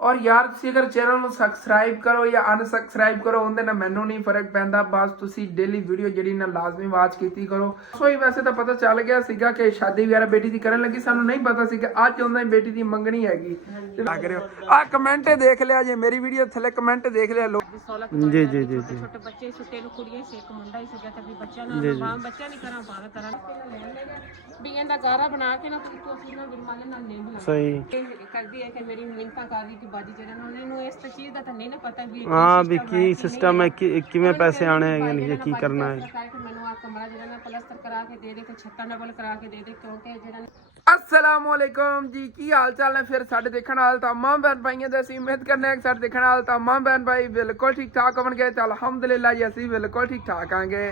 और यार ਤੁਸੀਂ ਅਗਰ ਚੈਨਲ ਨੂੰ ਸਬਸਕ੍ਰਾਈਬ ਕਰੋ ਜਾਂ ਅਨਸਬਸਕ੍ਰਾਈਬ ਕਰੋ ਉਹਦੇ ਨਾਲ ਮੈਨੂੰ ਨਹੀਂ ਫਰਕ ਪੈਂਦਾ ਬਸ ਤੁਸੀਂ ਡੇਲੀ ਵੀਡੀਓ ਜਿਹੜੀ ਨਾ ਲਾਜ਼ਮੀ ਵਾਚ ਕੀਤੀ ਕਰੋ। ਸੋਈ ਵੈਸੇ ਤਾਂ ਪਤਾ ਚੱਲ ਗਿਆ ਸੀਗਾ ਕਿ ਸ਼ਾਦੀ ਵਗੈਰਾ ਬੇਟੀ ਦੀ ਕਰਨ ਲੱਗੀ, ਸਾਨੂੰ ਨਹੀਂ ਪਤਾ ਸੀ ਕਿ ਅੱਜ ਉਹਨਾਂ ਦੀ ਬੇਟੀ ਦੀ ਮੰਗਣੀ ਹੈਗੀ। ਲੱਗ ਰਿਹਾ ਆ ਕਮੈਂਟ ਦੇਖ ਲਿਆ ਜੇ ਮੇਰੀ ਵੀਡੀਓ ਥੱਲੇ ਕਮੈਂਟ ਦੇਖ ਲਿਆ ਲੋਕ। ਜੀ ਜੀ ਜੀ ਜੀ ਛੋਟੇ ਬੱਚੇ ਸੁੱਤੇ ਨੂੰ ਕੁੜੀਆਂ ਸੀ ਇੱਕ ਮੁੰਡਾ ਹੀ ਸੀਗਾ ਤੇ ਵੀ ਬੱਚਿਆਂ ਨਾਲ ਬਾਮ ਬੱਚਾ ਨਹੀਂ ਕਰਾਂ ਬਾਹਰ ਕਰਾਂ ਵੀ ਇਹਦਾ ਗਾਰਾ ਬਣਾ ਕੇ ਨਾ ਤੂੰ ਅਸੀਂ ਨਾ ਬਿਰਮਾਨੇ ਨਾਲ ਨਹੀਂ ਸਹੀ ਕਰਦੀ ਹੈ ਕਿ ਮੇਰੀ ਮਿੰਤਾ ਕਰ ਰਹੀ ਕਿ ਬਾਜੀ ਜਿਹੜਾ ਉਹਨਾਂ ਨੂੰ ਇਸ ਚੀਜ਼ ਦਾ ਤਾਂ ਨਹੀਂ ਨਾ ਪਤਾ ਵੀ ਹਾਂ ਵੀ ਕੀ ਸਿਸਟਮ ਹੈ ਕਿਵੇਂ ਪੈਸੇ ਆਣੇ ਹੈਗੇ ਨੇ ਕੀ ਕਰਨਾ ਹੈ। ਮੈਨੂੰ ਆ ਕਮਰਾ ਜਿਹੜਾ ਨਾ ਪਲਸਤਰ ਕਰਾ ਕੇ ਦੇ ਦੇ ਤੇ ਛੱਤਾਂ ਡਬਲ ਕਰਾ ਕੇ ਦੇ ਦੇ ਕਿਉਂਕਿ ਜਿਹੜਾ अस्सलामुअलैकुम जी की हाल चाल है। फिर साढ़े देखने वाले तमाम बहन भाइयों से ਅਸੀਂ उम्मीद करने हैं कि साढ़े देखने वाले तमाम बहन भाई बिल्कुल ठीक ठाक होंगे। तो अल्हम्दुलिल्लाह जी ਅਸੀਂ बिल्कुल ठीक ठाक आएंगे।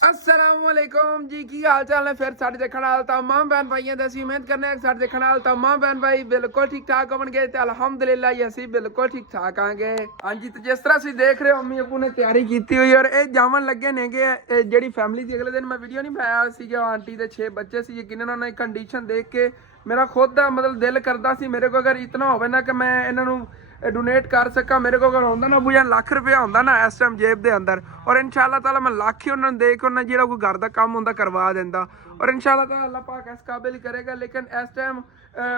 अस्सलामुअलैकुम जी की हाल चाल है। फिर साढ़े देखने वाले तमाम बहन भाइयों से ਅਸੀਂ उम्मीद करने हैं कि साढ़े देखने वाले तमाम बहन भाई बिल्कुल ठीक ठाक होंगे। तो अल्हम्दुलिल्लाह जी ਅਸੀਂ बिल्कुल ठीक ठाक आएंगे। हाँ जी तो जिस तरह ਤੁਸੀਂ देख रहे हो अम्मी अबू ने तैयारी की हुई और ਇਹ ਜਾਵਣ ਲੱਗੇ ਨੇਗੇ ਜਿਹੜੀ ਫੈਮਿਲੀ ਦੀ ਅਗਲੇ ਦਿਨ ਮੈਂ ਵੀਡੀਓ ਨਹੀਂ ਪਾਇਆ ਸੀਗਾ ਆਂਟੀ ਦੇ 6 ਬੱਚੇ ਸੀ ਯਕੀਨਨ ਉਹਨਾਂ ਦੀ ਕੰਡੀਸ਼ਨ ਦੇਖ ਕੇ ਮੇਰਾ ਖੁਦ ਦਾ ਮਤਲਬ ਦਿਲ ਕਰਦਾ ਸੀ ਮੇਰੇ ਕੋਲ ਅਗਰ ਇਤਨਾ ਹੋਵੇ ਨਾ ਕਿ ਮੈਂ ਇਹਨਾਂ ਨੂੰ ਡੋਨੇਟ ਕਰ ਸਕਾਂ। ਮੇਰੇ ਕੋਲ ਅਗਰ ਹੁੰਦਾ ਨਾ ਬੁਝਾ ਲੱਖ ਰੁਪਇਆ ਹੁੰਦਾ ਨਾ ਇਸ ਟਾਈਮ ਜੇਬ ਦੇ ਅੰਦਰ ਔਰ ਇਨਸ਼ਾਅੱਲਾ ਤਾਲਾ ਮੈਂ ਲੱਖ ਹੀ ਉਹਨਾਂ ਨੂੰ ਦੇ ਕੇ ਉਹਨਾਂ ਜਿਹੜਾ ਕੋਈ ਘਰ ਦਾ ਕੰਮ ਹੁੰਦਾ ਕਰਵਾ ਦਿੰਦਾ ਔਰ ਇਨਸ਼ਾਅੱਲਾ ਤਾਲਾ ਅੱਲਾਹ ਪਾਕ ਇਸ ਕਾਬਿਲ ਹੀ ਕਰੇਗਾ। ਲੇਕਿਨ ਇਸ ਟਾਈਮ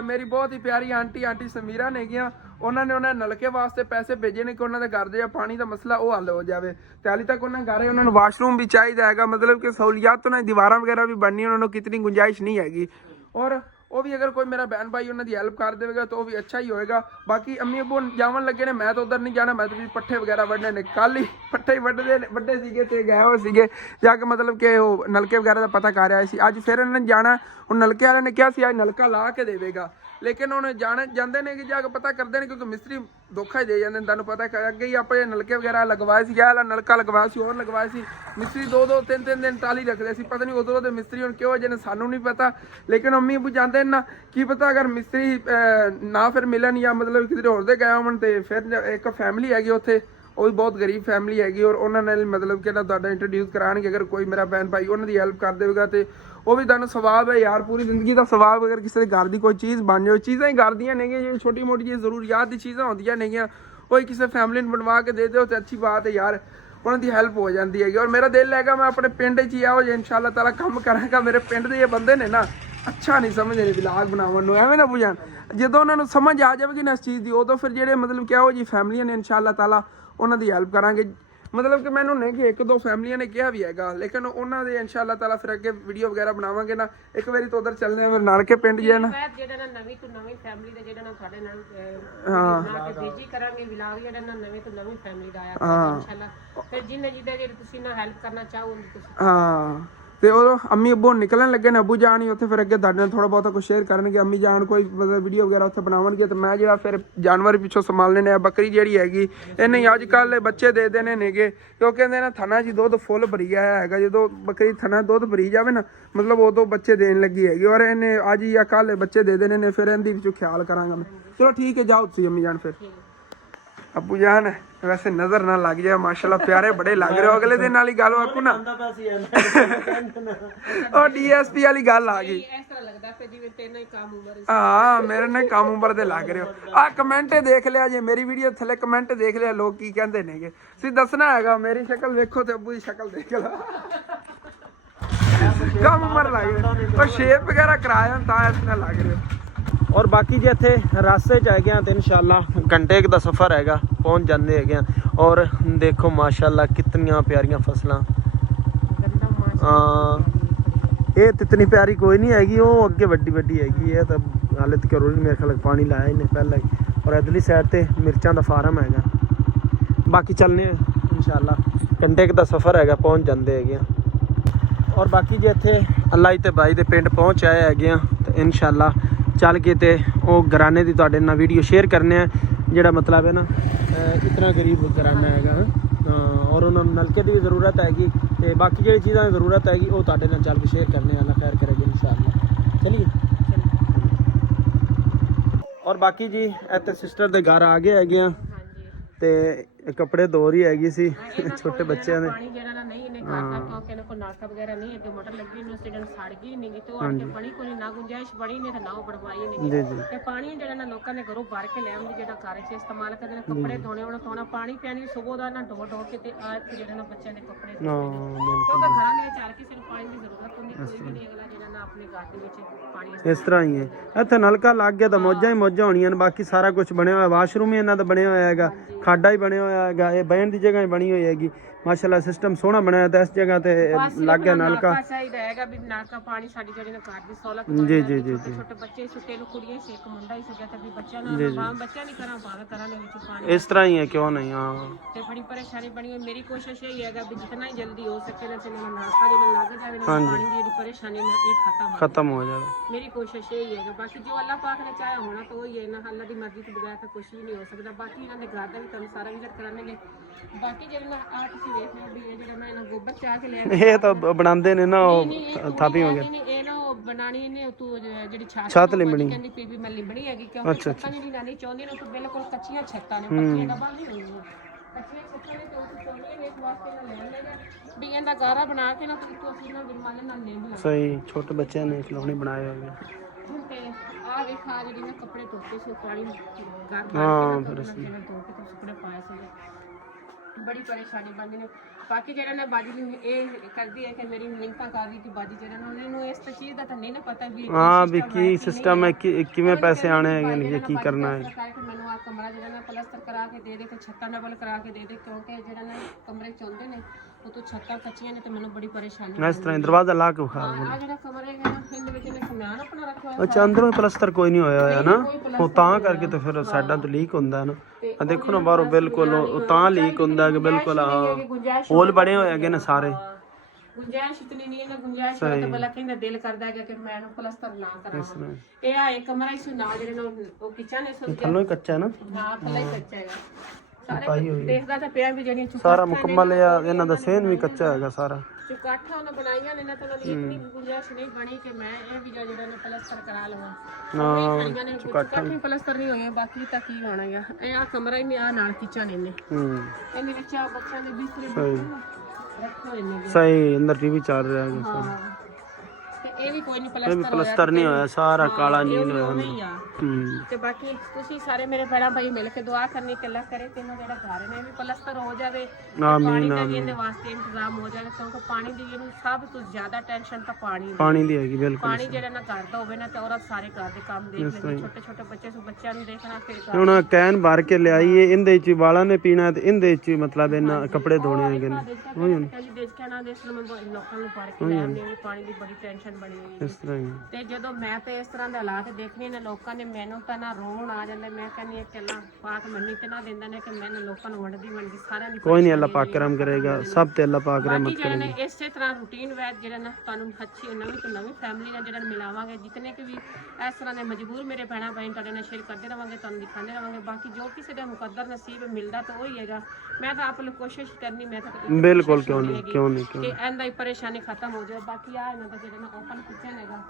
ਮੇਰੀ ਬਹੁਤ ਹੀ ਪਿਆਰੀ ਆਂਟੀ ਸਮੀਰਾ ਨੇਗੀਆਂ ਉਹਨਾਂ ਨੇ ਉਹਨਾਂ ਨਲਕੇ ਵਾਸਤੇ ਪੈਸੇ ਭੇਜੇ ਨੇ ਕਿ ਉਹਨਾਂ ਦੇ ਘਰ ਦੇ ਪਾਣੀ ਦਾ ਮਸਲਾ ਉਹ ਹੱਲ ਹੋ ਜਾਵੇ। ਤੇ ਹਾਲੇ ਤੱਕ ਉਹਨਾਂ ਘਰੇ ਉਹਨਾਂ ਨੂੰ ਵਾਸ਼ਰੂਮ ਵੀ ਚਾਹੀਦਾ ਹੈਗਾ ਮਤਲਬ ਕਿ ਸਹੂਲੀਅਤ ਉਹਨਾਂ ਦੀ ਦੀਵਾਰਾਂ ਵਗੈਰਾ ਵੀ ਬਣਨੀ ਉਹਨਾਂ ਨੂੰ ਕਿਤਨੀ ਗੁੰਜਾਇਸ਼ ਨਹੀਂ ਹੈਗੀ ਔਰ ਉਹ ਵੀ ਅਗਰ ਕੋਈ ਮੇਰਾ ਬਹਿਨ ਭਾਈ ਉਹਨਾਂ ਦੀ ਹੈਲਪ ਕਰ ਦੇਵੇਗਾ ਤਾਂ ਉਹ ਵੀ ਅੱਛਾ ਹੀ ਹੋਏਗਾ। ਬਾਕੀ ਅੰਮੀ ਅੱਬੂ ਜਾਵਣ ਲੱਗੇ ਨੇ ਮੈਂ ਤਾਂ ਉਧਰ ਨਹੀਂ ਜਾਣਾ ਮੈਂ ਤਾਂ ਵੀ ਪੱਠੇ ਵਗੈਰਾ ਵੱਢਣੇ ਨੇ ਕੱਲ ਹੀ ਪੱਠੇ ਵੱਡੇ ਸੀਗੇ ਤੇ ਗਏ ਹੋਏ ਸੀਗੇ ਜਾ ਕੇ ਮਤਲਬ ਕਿ ਉਹ ਨਲਕੇ ਵਗੈਰਾ ਦਾ ਪਤਾ ਕਰ ਰਿਹਾ ਸੀ। ਅੱਜ ਫਿਰ ਇਹਨਾਂ ਨੇ ਜਾਣਾ ਹੁਣ ਨਲਕੇ ਵਾਲਿਆਂ ਨੇ ਕਿਹਾ ਸੀ ਅੱਜ ਨਲਕਾ ਲਾ ਕੇ ਦੇਵੇਗਾ ਲੇਕਿਨ ਹੁਣ ਜਾਂਦੇ ਨੇ ਕਿ ਜਾ ਕੇ ਪਤਾ ਕਰਦੇ ਨੇ ਕਿਉਂਕਿ ਮਿਸਤਰੀ ਧੋਖਾ ਹੀ ਦੇ ਜਾਂਦੇ ਨੇ। ਤੁਹਾਨੂੰ ਪਤਾ ਅੱਗੇ ਹੀ ਆਪਾਂ ਨਲਕੇ ਵਗੈਰਾ ਲਗਵਾਏ ਸੀ ਵਾਲਾ ਨਲਕਾ ਲਗਵਾਇਆ ਸੀ ਹੋਰ ਲਗਵਾਇਆ ਸੀ ਮਿਸਤਰੀ 2-2 3-3 ਦਿਨ ਟਾਲੀ ਰੱਖਦੇ ਸੀ ਪਤਾ ਨਹੀਂ ਉਧਰੋਂ ਦੇ ਮਿਸਤਰੀ ਹੁਣ ਕਿਉਂ ਜਿਹਨੇ ਸਾਨੂੰ ਨਹੀਂ ਪਤਾ। ਲੇਕਿਨ ਅੰਮੀ ਅੱਬੂ ਜਾਂਦੇ ਨਾ ਕੀ ਪਤਾ ਅਗਰ ਮਿਸਤਰੀ ਨਾ ਫਿਰ ਮਿਲਣ ਜਾਂ ਮਤਲਬ ਕਿਤੇ ਹੋਰ ਦੇ ਗਏ ਹੋਣ ਤੇ ਫਿਰ ਇੱਕ ਫੈਮਿਲੀ ਹੈਗੀ ਉੱਥੇ ਉਹ ਵੀ ਬਹੁਤ ਗਰੀਬ ਫੈਮਿਲੀ ਹੈਗੀ ਔਰ ਉਹਨਾਂ ਨਾਲ ਮਤਲਬ ਕਿ ਨਾ ਤੁਹਾਡਾ ਇੰਟਰੋਡਿਊਸ ਕਰਾਉਣਗੇ ਅਗਰ ਕੋਈ ਮੇਰਾ ਭੈਣ ਭਾਈ ਉਹਨਾਂ ਦੀ ਹੈਲਪ ਕਰ ਦੇਵੇਗਾ ਤੇ ਉਹ ਵੀ ਤੁਹਾਨੂੰ ਸਵਾਬ ਹੈ ਯਾਰ ਪੂਰੀ ਜ਼ਿੰਦਗੀ ਦਾ ਸਵਾਬ। ਅਗਰ ਕਿਸੇ ਦੇ ਘਰ ਦੀ ਕੋਈ ਚੀਜ਼ ਬਣ ਜਾਵੇ ਚੀਜ਼ਾਂ ਹੀ ਘਰ ਦੀਆਂ ਨੇਗੀਆਂ ਜਿਵੇਂ ਛੋਟੀ ਮੋਟੀ ਜਿਹੀ ਜ਼ਰੂਰੀਆਤ ਦੀ ਚੀਜ਼ਾਂ ਹੁੰਦੀਆਂ ਨੇਗੀਆਂ ਉਹ ਕਿਸੇ ਫੈਮਿਲੀ ਨੂੰ ਬਣਵਾ ਕੇ ਦੇ ਦਿਓ ਤੇ ਅੱਛੀ ਬਾਤ ਹੈ ਯਾਰ ਉਹਨਾਂ ਦੀ ਹੈਲਪ ਹੋ ਜਾਂਦੀ ਹੈਗੀ। ਔਰ ਮੇਰਾ ਦਿਲ ਹੈਗਾ ਮੈਂ ਆਪਣੇ ਪਿੰਡ 'ਚ ਹੀ ਆਓ ਜੇ ਇਨਸ਼ਾਅੱਲਾ ਤਾਲਾ ਕੰਮ ਕਰਾਂਗਾ। ਮੇਰੇ ਪਿੰਡ ਦੇ ਇਹ ਬੰਦੇ ਨੇ ਨਾ ਅੱਛਾ ਨਹੀਂ ਸਮਝਦੇ ਨੇ ਵਲੌਗ ਬਣਾਉਣ ਨੂੰ ਐਵੇਂ ਨਾ ਬੁਝਣ ਜਦੋਂ ਉਹਨਾਂ ਨੂੰ ਸਮਝ ਆ ਜਾਵੇਗੀ ਨਾ ਇਸ ਚੀਜ਼ ਦੀ ਉਦੋਂ ਫਿਰ ਜਿਹੜੇ ਮਤਲਬ ਕਿ ਉਹ ਜੀ ਫੈਮਲੀਆਂ ਨੇ ਇਨਸ਼ਾਅੱਲਾ ਤਾਲਾ ਉਹਨਾਂ ਦੀ ਹੈਲਪ ਕਰਾਂਗੇ। ਮਤਲਬ ਕਿ ਮੈਨੂੰ ਨਹੀਂ ਕਿ 1-2 ਫੈਮਲੀਆਂ ਨੇ ਕਿਹਾ ਵੀ ਹੈਗਾ ਲੇਕਿਨ ਉਹਨਾਂ ਦੇ ਇਨਸ਼ਾਅੱਲਾ ਤਾਲਾ ਫਿਰ ਅੱਗੇ ਵੀਡੀਓ ਵਗੈਰਾ ਬਣਾਵਾਂਗੇ ਨਾ। ਇੱਕ ਵਾਰੀ ਤਾਂ ਉਧਰ ਚੱਲਦੇ ਆ ਮੇਰੇ ਨਾਨਕੇ ਪਿੰਡ ਜਿਹੜਾ ਨਾ ਨਵੀਂ ਤੋਂ ਨਵੀਂ ਫੈਮਿਲੀ ਦਾ ਜਿਹੜਾ ਨਾ ਤੁਹਾਡੇ ਨਾਲ ਬਣਾ ਕੇ ਭੇਜੀ ਕਰਾਂਗੇ ਵਲੌਗ ਜਿਹੜਾ ਨਾ ਨਵੀਂ ਤੋਂ ਨਵੀਂ ਫੈਮਿਲੀ ਦਾ ਆਇਆ ਇਨਸ਼ਾਅੱਲਾ ਫਿਰ ਜਿੰਨੇ ਜਿਹਦਾ ਜਿਹੜੇ ਤੁਸੀਂ ਨਾ ਹੈਲਪ ਕਰਨਾ ਚਾਹੋ ਤੁਸੀਂ ਹਾਂ। ਤੇ ਉਹ ਅੰਮੀ ਅੱਬੂ ਨਿਕਲਣ ਲੱਗੇ ਨੇ ਅੱਬੂ ਜਾਨ ਹੀ ਉੱਥੇ ਫਿਰ ਅੱਗੇ ਤੁਹਾਡੇ ਨਾਲ ਥੋੜਾ ਬਹੁਤਾ ਕੁਝ ਸ਼ੇਅਰ ਕਰਨਗੇ। ਅੰਮੀ ਜਾਨ ਕੋਈ ਮਤਲਬ ਵੀਡੀਓ ਵਗੈਰਾ ਉੱਥੇ ਬਣਾਉਣਗੇ ਤੇ ਮੈਂ ਜਿਹੜਾ ਫਿਰ ਜਾਨਵਰ ਪਿੱਛੋਂ ਸੰਭਾਲਣੇ ਨੇ ਬੱਕਰੀ ਜਿਹੜੀ ਹੈਗੀ ਇਹਨੇ ਅੱਜ ਕੱਲ੍ਹ ਬੱਚੇ ਦੇ ਦੇਣੇ ਨੇਗੇ ਕਿਉਂਕਿ ਕਹਿੰਦੇ ਨਾ ਥਣਾ 'ਚ ਦੁੱਧ ਫੁੱਲ ਭਰੀ ਆਇਆ ਹੈਗਾ ਜਦੋਂ ਬੱਕਰੀ ਥਣਾ ਦੁੱਧ ਭਰੀ ਜਾਵੇ ਨਾ ਮਤਲਬ ਉਦੋਂ ਬੱਚੇ ਦੇਣ ਲੱਗੀ ਹੈਗੀ ਔਰ ਇਹਨੇ ਅੱਜ ਜਾਂ ਕੱਲ੍ਹ ਬੱਚੇ ਦੇ ਦੇਣੇ ਨੇ ਫਿਰ ਇਹਦੀ ਵਿੱਚੋਂ ਖਿਆਲ ਕਰਾਂਗਾ ਮੈਂ। ਚਲੋ ਠੀਕ ਹੈ ਜਾਓ ਤੁਸੀਂ ਅੰਮੀ ਜਾਨ ਫਿਰ। ਅੱਬੂ ਜਾਨ ਵੈਸੇ ਨਜ਼ਰ ਨਾ ਲੱਗ ਜਾਏ ਮਾਸ਼ਾਅੱਲਾ ਪਿਆਰੇ ਬੜੇ ਲੱਗ ਰਹੇ ਹੋ। ਅਗਲੇ ਦਿਨ ਵਾਲੀ ਗੱਲ ਆਖੂ ਨਾ ਉਹ ਡੀਐਸਪੀ ਵਾਲੀ ਗੱਲ ਆ ਗਈ ਇਸ ਤਰ੍ਹਾਂ ਲੱਗਦਾ ਫਿਰ ਜਿਵੇਂ ਤੇਨਾਂ ਹੀ ਕੰਮ ਉਮਰ ਹਾਂ ਮੇਰੇ ਨਾਲ ਕੰਮ ਉਮਰ ਦੇ ਲੱਗ ਰਹੇ ਹੋ। ਆ ਕਮੈਂਟ ਦੇਖ ਲਿਆ ਜੇ ਮੇਰੀ ਵੀਡੀਓ ਥੱਲੇ ਕਮੈਂਟ ਦੇਖ ਲਿਆ ਲੋਕ ਕੀ ਕਹਿੰਦੇ ਨੇਗੇ ਤੁਸੀਂ ਦੱਸਣਾ ਹੈਗਾ ਮੇਰੀ ਸ਼ਕਲ ਵੇਖੋ ਤੇ ਅੱਬੂ ਦੀ ਸ਼ਕਲ ਦੇਖ ਲਾ ਕੰਮ ਉਮਰ ਲੱਗ ਰਿਹਾ ਪਰ ਸ਼ੇਪ ਵਗੈਰਾ ਕਰਾਇਆ ਤਾਂ ਇਸ ਨਾਲ ਲੱਗ ਰਿਹਾ। ਔਰ ਬਾਕੀ ਜੇ ਇੱਥੇ ਰਸਤੇ 'ਚ ਹੈਗੇ ਆ ਤੇ ਇਨਸ਼ਾਅੱਲਾ ਘੰਟੇ ਦਾ ਸਫ਼ਰ ਹੈਗਾ ਪਹੁੰਚ ਜਾਂਦੇ ਹੈਗੇ ਆ। ਔਰ ਦੇਖੋ ਮਾਸ਼ਾਅੱਲਾ ਕਿਤਨੀਆਂ ਪਿਆਰੀਆਂ ਫਸਲਾਂ ਇਹ ਇਤਨੀ ਪਿਆਰੀ ਕੋਈ ਨਹੀਂ ਹੈਗੀ ਉਹ ਅੱਗੇ ਵੱਡੀ ਹੈਗੀ ਹੈ ਤਾਂ ਹਾਲੇ ਤੱਕ ਰੋਜ਼ ਮੇਰੇ ਖਿਆਲ ਪਾਣੀ ਲਾਇਆ ਇਹਨੇ ਪਹਿਲਾਂ ਹੀ। ਔਰ ਇਧਰਲੀ ਸਾਈਡ ਤੇ ਮਿਰਚਾਂ ਦਾ ਫਾਰਮ ਹੈਗਾ ਬਾਕੀ ਚੱਲਨੇ ਇਨਸ਼ਾਅੱਲਾ ਘੰਟੇ ਦਾ ਸਫ਼ਰ ਹੈਗਾ ਪਹੁੰਚ ਜਾਂਦੇ ਹੈਗੇ ਆ। ਔਰ ਬਾਕੀ ਜੇ ਇੱਥੇ ਅੱਲਾਹ ਤੇ ਬਾਈ ਦੇ ਪਿੰਡ ਪਹੁੰਚ ਆਏ ਹੈਗੇ ਆ ਤੇ ਇਨਸ਼ਾਅੱਲਾ ਚੱਲ ਕੇ ਤੇ ਉਹ ਘਰਾਨੇ ਦੀ ਤੁਹਾਡੇ ਨਾਲ ਵੀਡੀਓ ਸ਼ੇਅਰ ਕਰਨੇ ਆ ਜਿਹੜਾ ਮਤਲਬ ਹੈ ਨਾ ਇਤਨਾ ਗਰੀਬ ਘਰਾਨਾ ਹੈਗਾ ਔਰ ਉਹਨਾਂ ਨੂੰ ਨਲਕੇ ਦੀ ਵੀ ਜ਼ਰੂਰਤ ਹੈਗੀ ਤੇ ਬਾਕੀ ਜਿਹੜੀ ਚੀਜ਼ਾਂ ਦੀ ਜ਼ਰੂਰਤ ਹੈਗੀ ਉਹ ਤੁਹਾਡੇ ਨਾਲ ਚੱਲ ਕੇ ਸ਼ੇਅਰ ਕਰਨੇ ਅੱਲਾਹ ਖੈਰ ਕਰੇਗਾ ਇਨਸ਼ਾਅੱਲਾ। ਚਲਿਏ ਔਰ ਬਾਕੀ ਜੀ ਇੱਥੇ ਸਿਸਟਰ ਦੇ ਘਰ ਆ ਗਏ ਹੈਗੇ ਆ ਤੇ ਕੱਪੜੇ ਧੋ ਰਹੀ ਹੈਗੀ ਸੀ ਛੋਟੇ ਬੱਚਿਆਂ ਦੇ ਪਾਣੀ ਜਿਹੜਾ ਨਾ ਨਹੀਂ ਇਹਨੇ ਕਰਦਾ ਕਿਉਂਕਿ ਇਹਨਾਂ ਕੋਲ ਨਾਕਾ ਵਗੈਰਾ ਨਹੀਂ ਅੱਗੇ ਮੋਟਰ ਲੱਗੀ ਨੂੰ ਸਿਡਨ ਸੜ ਗਈ ਨਹੀਂ ਤੇ ਉਹ ਅੱਗੇ ਬਣੀ ਕੋਈ ਨਾ ਗੁੰਜਾਇਸ਼ ਬਣੀ ਨਹੀਂ ਤੇ ਨਾ ਉਹ ਬਣਵਾਈ ਨਹੀਂ ਜੀ ਜੀ ਤੇ ਪਾਣੀ ਜਿਹੜਾ ਨਾ ਲੋਕਾਂ ਦੇ ਘਰੋਂ ਭਰ ਕੇ ਲੈ ਆਉਂਦੇ ਜਿਹੜਾ ਘਰ 'ਚ ਇਸਤੇਮਾਲ ਕਰਦੇ ਨੇ ਕੱਪੜੇ ਧੋਣੇ ਉਹਨਾਂ ਧੋਣਾ ਪਾਣੀ ਪਿਆਣੀ ਸੁਬਹ ਦਾ ਨਾ ਢੋ ਕੇ ਤੇ ਆ ਕੇ ਜਿਹੜਾ ਨਾ ਬੱਚਿਆਂ ਦੇ ਕੱਪੜੇ ਧੋਣੇ ਹਾਂ ਨੇ ਬਿਲਕੁਲ ਕਿਉਂਕਿ ਘਰਾਂ ਦੇ ਵਿੱਚ ਹਰ ਕਿਸੇ ਨੂੰ ਪਾਣੀ ਦੀ ਜ਼ਰੂਰਤ ਹੁੰਦੀ ਕੋਈ ਵੀ ਨਹੀਂ ਅਗਲਾ ਜਿਹੜਾ ਨਾ ਆਪਣੇ ਘਰ ਦੇ ਵਿੱਚ ਪਾਣੀ ਇਸ ਤਰ੍ਹਾਂ ਹੀ ਹੈ ਇੱਥੇ ਨਲਕਾ ਲੱਗ ਗਿਆ ਤਾਂ ਮੌਜਾਂ ਹੀ ਮੌਜਾਂ ਹੋਣੀਆਂ ਨੇ ਬਾਕੀ ਸਾਰਾ ਕੁਝ ਬਣਿਆ ਹੋਇਆ ਵਾਸ਼ਰੂਮ ਹੀ ਇਹਨਾਂ ਦਾ ਬਣਿਆ ਹੋਇਆ ਹੈਗਾ ਖਾਡਾ ਹੀ ਬਣਿਆ ਹੋਇਆ ਹੈਗਾ ਇਹ ਬਹਿਣ ਦੀ ਜਗ੍ਹਾ ਹੀ ਬਣੀ ਹੋਈ ਹੈਗੀ ਮਾਸ਼ਾਅੱਲਾ ਸਿਸਟਮ ਸੋਹਣਾ ਬਣਿਆ ਤਾਂ ਇਸ ਜਗ੍ਹਾ ਤੇ ਲੱਗ ਗਿਆ ਨਲਕਾ ਚਾਹੀਦਾ ਹੈਗਾ ਵੀ ਨਲਕਾ ਪਾਣੀ ਸਾਡੀ ਜਿਹੜੀ ਨਾ ਘਰ ਦੀ ਸਹੂਲਤ ਜੀ ਜੀ ਜੀ ਛੋਟੇ ਬੱਚੇ ਸੁੱਤੇ ਨੂੰ ਕੁੜੀਆਂ ਸੀ ਇੱਕ ਮੁੰਡਾ ਹੀ ਸੀਗਾ ਤੇ ਵੀ ਬੱਚਿਆਂ ਨਾਲ ਬੱਚਿਆਂ ਨਹੀਂ ਕਰਾਂ ਭਾਵੇਂ ਕਰਾਂ ਦੇ ਵਿੱਚ ਪਾਣੀ ਇਸ ਤਰ੍ਹਾਂ ਹੀ ਹੈ ਕਿਉਂ ਨਹੀਂ ਹਾਂ ਤੇ ਬੜੀ ਪਰੇਸ਼ਾਨੀ ਬਣੀ ਹੋਈ ਮੇਰੀ ਕੋਸ਼ਿਸ਼ ਇਹ ਹੈਗਾ ਵੀ ਜਿੰਨਾ ਹੀ ਜਲਦੀ ਹੋ ਸਕੇ ਨਾ ਤੇ ਨਲਕਾ ਜਿਹੜਾ ਲੱਗ ਜਾਵੇ ਨਾ ਪਾਣੀ ਦੀ ਜਿਹੜੀ ਪਰੇਸ਼ਾਨੀ ਨਾ ਇਹ ਖਤਮ ਹੋ ਜਾਵੇ ਮੇਰੀ ਕੋਸ਼ਿਸ਼ ਇਹ ਹੈਗਾ ਬਾਕੀ ਜੋ ਅੱਲਾਹ ਪਾਕ ਨੇ ਚਾਹਿਆ ਹੋਣਾ ਤਾਂ ਉਹ ਹੀ ਹੈ ਨਾ ਅੱਲਾਹ ਦੀ ਮਰਜ਼ੀ ਤੋਂ ਬਗੈਰ ਤਾਂ ਕੁਝ ਵੀ ਨਹੀਂ ਹੋ ਸਕਦਾ ਬਾਕੀ ਇਹਨਾਂ ਦੇ ਘਰ ਦਾ ਵੀ ਤੁਹਾਨੂੰ ਸਾਰਾ ਵਿਜ਼ਿਟ ਕਰਾਂਗੇ ਬਾਕੀ ਜਿਹੜਾ ਨਾ ਆ ਤੁਸੀਂ ਵੇਖ ਲਓ ਵੀ ਇਹ ਜਿਹੜਾ ਮੈਂ ਇਹਨਾਂ ਗੋਬਰ ਚਾਹ ਕੇ ਲਿਆ ਇਹ ਤਾਂ ਬਣਾਉਂਦੇ ਨੇ ਨਾ ਉਹ ਥਾਪੀ ਹੋ ਗਿਆ ਇਹ ਨਾ ਉਹ ਬਣਾਣੀ ਇਹਨੇ ਤੂੰ ਜਿਹੜੀ ਛੱਤ ਲਿੰਬਣੀ ਕਹਿੰਦੀ ਪੀਪੀ ਮੈਂ ਲਿੰਬਣੀ ਹੈਗੀ ਕਿਉਂਕਿ ਛੱਤਾਂ ਜਿਹੜੀ ਨਾਨੀ ਚਾਹੁੰਦੀ ਨੇ ਉਹ ਬਿਲਕੁਲ ਕੱਚੀਆਂ ਛੱਤਾਂ ਨੇ ਪੱਕੀਆਂ ਦਾ ਬਾਹਰ ਨਹੀਂ ਹੋਈਆਂ ਕੱਚੀਆਂ ਛੱਤਾਂ ਨੇ ਤੇ ਉਹ ਚਾਹੁੰਦੀ ਨੇ ਇਸ ਵਾਸਤੇ ਨਾ ਲੈਣ ਲੈਗਾ ਵੀ ਇਹਦਾ ਗਾਰਾ ਬਣਾ ਕੇ ਨਾ ਤੂੰ ਅਸੀਂ ਨਾ ਬਿਰਮਾਲੇ ਨਾਲ ਲਿੰਬ ਲਾ ਸਹੀ ਛੋਟੇ ਬੱਚਿਆਂ ਨੇ ਖਿਡੌਣੇ ਬਣਾਏ ਹੋਏ ਹੁਣ ਤੇ ਆ ਵੇਖਾ ਜਿਹੜੀ ਨਾ ਕੱਪੜੇ ਧੋਤੇ ਸੀ ਪਾਣੀ ਗਾਰ ਹਾਂ ਫਿਰ ਜਿਵੇਂ ਧੋ ਕੇ ਤੇ ਸੁੱਕਣੇ ਪਾਏ ਸੀ ਬੜੀ ਪਰੇਸ਼ਾਨੀ ਬੰਦੀ ਨੇ ਬਾਕੀ ਜਿਹੜਾ ਨਾ ਬਾਜੀ ਨੂੰ ਇਹ ਕਰਦੀ ਹੈ ਕਿ ਮੇਰੀ ਲਿੰਕਾਂ ਕਰ ਰਹੀ ਕਿ ਬਾਜੀ ਜਿਹੜਾ ਨਾ ਉਹਨੂੰ ਇਸ ਚੀਜ਼ ਦਾ ਤਾਂ ਨਹੀਂ ਨਾ ਪਤਾ ਵੀ ਹਾਂ ਵੀ ਕੀ ਸਿਸਟਮ ਹੈ ਕਿਵੇਂ ਪੈਸੇ ਆਣੇ ਹੈਗੇ ਨੇ ਕੀ ਕਰਨਾ ਹੈ ਮੈਨੂੰ ਆ ਕਮਰਾ ਜਿਹੜਾ ਨਾ ਪਲਸਤਰ ਕਰਾ ਕੇ ਦੇ ਦੇ ਤੇ ਛੱਤਾਂ ਡਬਲ ਕਰਾ ਕੇ ਦੇ ਦੇ ਕਿਉਂਕਿ ਜਿਹੜਾ ਨਾ ਕਮਰੇ ਚਾਹੁੰਦੇ ਨੇ ਉਹ ਤੋਂ ਛੱਤਾਂ ਕੱਚੀਆਂ ਨੇ ਤੇ ਮੈਨੂੰ ਬੜੀ ਪਰੇਸ਼ਾਨੀ ਇਸ ਤਰ੍ਹਾਂ ਦਰਵਾਜ਼ਾ ਲਾ ਕੇ ਵਿਖਾ ਆ ਜਿਹੜਾ ਕਮਰਾ ਹੈਗਾ ਨਾ ਇਹਦੇ ਵਿੱਚ ਇਹਨੇ ਸਮਾਨ ਆਪਣਾ ਰੱਖਿਆ ਹੋਇਆ ਅੱਛਾ ਅੰਦਰੋਂ ਹੀ ਪਲਸਤਰ ਕੋਈ ਨਹੀਂ ਹੋਇਆ ਹੋਇਆ ਨਾ ਉਹ ਤਾਂ ਕਰਕੇ ਤੇ ਫਿਰ ਸਾਡਾ ਤਾਂ ਲੀਕ ਹੁੰਦਾ ਹੈ ਨਾ ਆ ਦੇਖੋ ਨਾ ਬਾਹਰੋਂ ਬਿਲਕੁਲ ਉਹ ਤਾਂ ਲੀਕ ਹੁੰਦਾ ਕਿ ਬਿਲਕੁਲ ਹੋਲ ਬਣੇ ਹੋਏ ਹੈਗੇ ਨੇ ਸਾਰੇ ਗੁੰਜਾਇਸ਼ ਇਤਨੀ ਨਹੀਂ ਹੈ ਗੁੰਜਾਇਸ਼ ਹੈ ਤਾਂ ਬਲਾ ਕਹਿੰਦਾ ਦਿਲ ਕਰਦਾ ਹੈ ਕਿ ਮੈਂ ਇਹਨੂੰ ਪਲਸਤਰ ਨਾ ਕਰਾਵਾਂ ਇਹ ਆ ਇੱਕ ਕਮਰਾ ਇਸ ਨਾਲ ਜਿਹੜੇ ਨਾਲ ਉਹ ਕਿਚਨ ਹੈ ਸੋ ਥੱਲੋਂ ਹੀ ਕੱਚਾ ਹੈ ਨਾ ਹਾਂ ਥੱਲੇ ਹੀ ਕੱਚਾ ਹੈਗਾ ਸਾਰੇ ਦੇਖਦਾ ਤਾਂ ਪਿਆ ਵੀ ਜਿਹੜੀਆਂ ਸਾਰਾ ਮੁਕੰਮਲ ਆ ਇਹਨਾਂ ਦਾ ਸੇਨ ਵੀ ਕੱਚਾ ਹੈਗਾ ਸਾਰਾ ਚੁਕਾਠਾ ਉਹਨਾਂ ਬਣਾਈਆਂ ਨੇ ਨਾ ਤਾਂ ਉਹਨਾਂ ਦੀ ਇਤਨੀ ਗੁੰਜਾਇਸ਼ ਨਹੀਂ ਬਣੀ ਕਿ ਮੈਂ ਇਹ ਵੀ ਜਿਹੜਾ ਨੇ ਪਲਸਤਰ ਕਰਾ ਲਵਾਂ ਨਾ ਚੁਕਾਠਾ ਵੀ ਪਲਸਤਰ ਨਹੀਂ ਹੋਈਆਂ ਬਾਕੀ ਤਾਂ ਕੀ ਹੋਣਾ ਹੈ ਇਹ ਆ ਕਮਰਾ ਹੀ ਆ ਨਾਲ ਕਿਚਨ ਇਹਨੇ ਇਹਦੇ ਵਿੱਚ ਆ ਬੱਚਿਆਂ ਦੇ ਬਿਸਤਰੇ ਰੱਖੇ ਹੋਏ ਨੇ ਸਹੀ ਅੰਦਰ ਟੀਵੀ ਚੱਲ ਰਿਹਾ ਹੈ ਹਾਂ ਤੇ ਇਹ ਵੀ ਕੋਈ ਨਹੀਂ ਪਲਸਤਰ ਨਹੀਂ ਹੋਇਆ ਸਾਰਾ ਕਾਲਾ ਨੀਲ ਹੋਇਆ ਤੇ ਬਾਕੀ ਤੁਸੀਂ ਸਾਰੇ ਮੇਰੇ ਭੈਣਾਂ ਭਾਈ ਮਿਲ ਕੇ ਦੁਆ ਕਰਨੀ ਕਿ ਅੱਲਾਹ ਕਰੇ ਤੈਨੂੰ ਜਿਹੜਾ ਘਰ ਨੇ ਵੀ ਪਲਸਤਰ ਹੋ ਜਾਵੇ ਪਾਣੀ ਦਾ ਵੀ ਇਹਦੇ ਵਾਸਤੇ ਇੰਤਜ਼ਾਮ ਹੋ ਜਾਵੇ ਕਿਉਂਕਿ ਪਾਣੀ ਦੀ ਇਹਨੂੰ ਸਭ ਤੋਂ ਜ਼ਿਆਦਾ ਟੈਨਸ਼ਨ ਤਾਂ ਪਾਣੀ ਦੀ ਹੈਗੀ ਬਿਲਕੁਲ ਪਾਣੀ ਜਿਹੜਾ ਨਾ ਘਰ ਦਾ ਹੋਵੇ ਨਾ ਤੇ ਔਰਤ ਸਾਰੇ ਘਰ ਦੇ ਕੰਮ ਦੇਖ ਲੈਂਦੀ ਛੋਟੇ ਛੋਟੇ ਬੱਚੇ ਸੋ ਬੱਚਿਆਂ ਨੂੰ ਦੇਖਣਾ ਫਿਰ ਹੁਣ ਕੈਨ ਭਰ ਕੇ ਲਿਆਈਏ ਇਹਦੇ ਚ ਵਾਲਾਂ ਨੇ ਪੀਣਾ ਤੇ ਇਹਦੇ ਚ ਮਤਲਬ ਇਹਨਾਂ ਕੱਪੜੇ ਧੋਣੇ ਹੈਗੇ ਨੇ ਦੇਖਿਆ ਨਾ ਦੇਖ ਮੈਂ ਲੋਕਾਂ ਨੂੰ ਭਰ ਕੇ ਲਿਆਉਂਦੇ ਪਾਣੀ ਦੀ ਬੜੀ ਟੈਨਸ਼ਨ ਬਣੀ ਹੋਈ ਇਸ ਤਰ੍ਹਾਂ ਹੀ ਤੇ ਜਦੋਂ ਮੈਂ ਤੇ ਇਸ ਤਰ੍ਹਾਂ ਦੇ ਹਾਲਾਤ ਦੇਖਣੀ ਨੇ ਲੋਕਾਂ ਨੇ ਮੈਨੂੰ ਤਾਂ ਨਾ ਰੋਣ ਆ ਜਾਂਦਾ ਮੈਂ ਕਹਿੰਦੀ ਆ ਕਿ ਅੱਲਾ ਪਾਕ ਮੈਨੂੰ ਤੇ ਨਾ ਦਿੰਦਾ ਨੇ ਕਿ ਮੈਨੂੰ ਲੋਕਾਂ ਨੂੰ ਵੰਡਦੀ ਸਾਰਿਆਂ ਦੀ ਕੋਈ ਨਹੀਂ ਅੱਲਾ ਪਾਕ ਕਰਮ ਕਰੇਗਾ ਸਭ ਤੇ ਅੱਲਾ ਪਾਕ ਰਹਿਮਤ ਕਰੇਗਾ ਨੇ ਇਸੇ ਤਰ੍ਹਾਂ ਰੂਟੀਨ ਵੈਦ ਜਿਹੜਾ ਨਾ ਤੁਹਾਨੂੰ ਅੱਛੀ ਨਵੀਂ ਤੋਂ ਨਵੀਂ ਫੈਮਿਲੀ ਨਾਲ ਜਿਹੜਾ ਮਿਲਾਵਾਂਗੇ ਜਿਤਨੇ ਕਿ ਵੀ ਇਸ ਤਰ੍ਹਾਂ ਦੇ ਮਜਬੂਰ ਮੇਰੇ ਭੈਣਾਂ ਭਾਈ ਤੁਹਾਡੇ ਨਾਲ ਸ਼ੇਅਰ ਕਰਦੇ ਰਵਾਂਗੇ ਤੁਹਾਨੂੰ ਦਿਖਾਉਂਦੇ ਰਵਾਂਗੇ ਬਾਕੀ ਜੋ ਕਿਸੇ ਦਾ ਮੁਕੱਦਰ ਨਸੀਬ ਮਿਲਦਾ ਤਾਂ ਉਹ ਹੀ ਹੈਗਾ ਮੈਂ ਤਾਂ ਆਪ ਨੂੰ ਕੋਸ਼ਿਸ਼ ਕਰਨੀ ਮੈਂ ਤਾਂ ਬਿਲਕੁਲ ਕਿਉਂ ਨਹੀਂ ਕਿ ਇਹਦਾ ਹੀ ਪਰੇਸ਼ਾਨੀ ਖਤਮ ਹੋ ਜਾਵੇ ਬਾਕੀ ਆ ਇਹਨਾਂ ਦਾ ਜਿਹੜਾ ਨਾ ਓਪਨ ਕਿਚਨ ਹੈਗਾ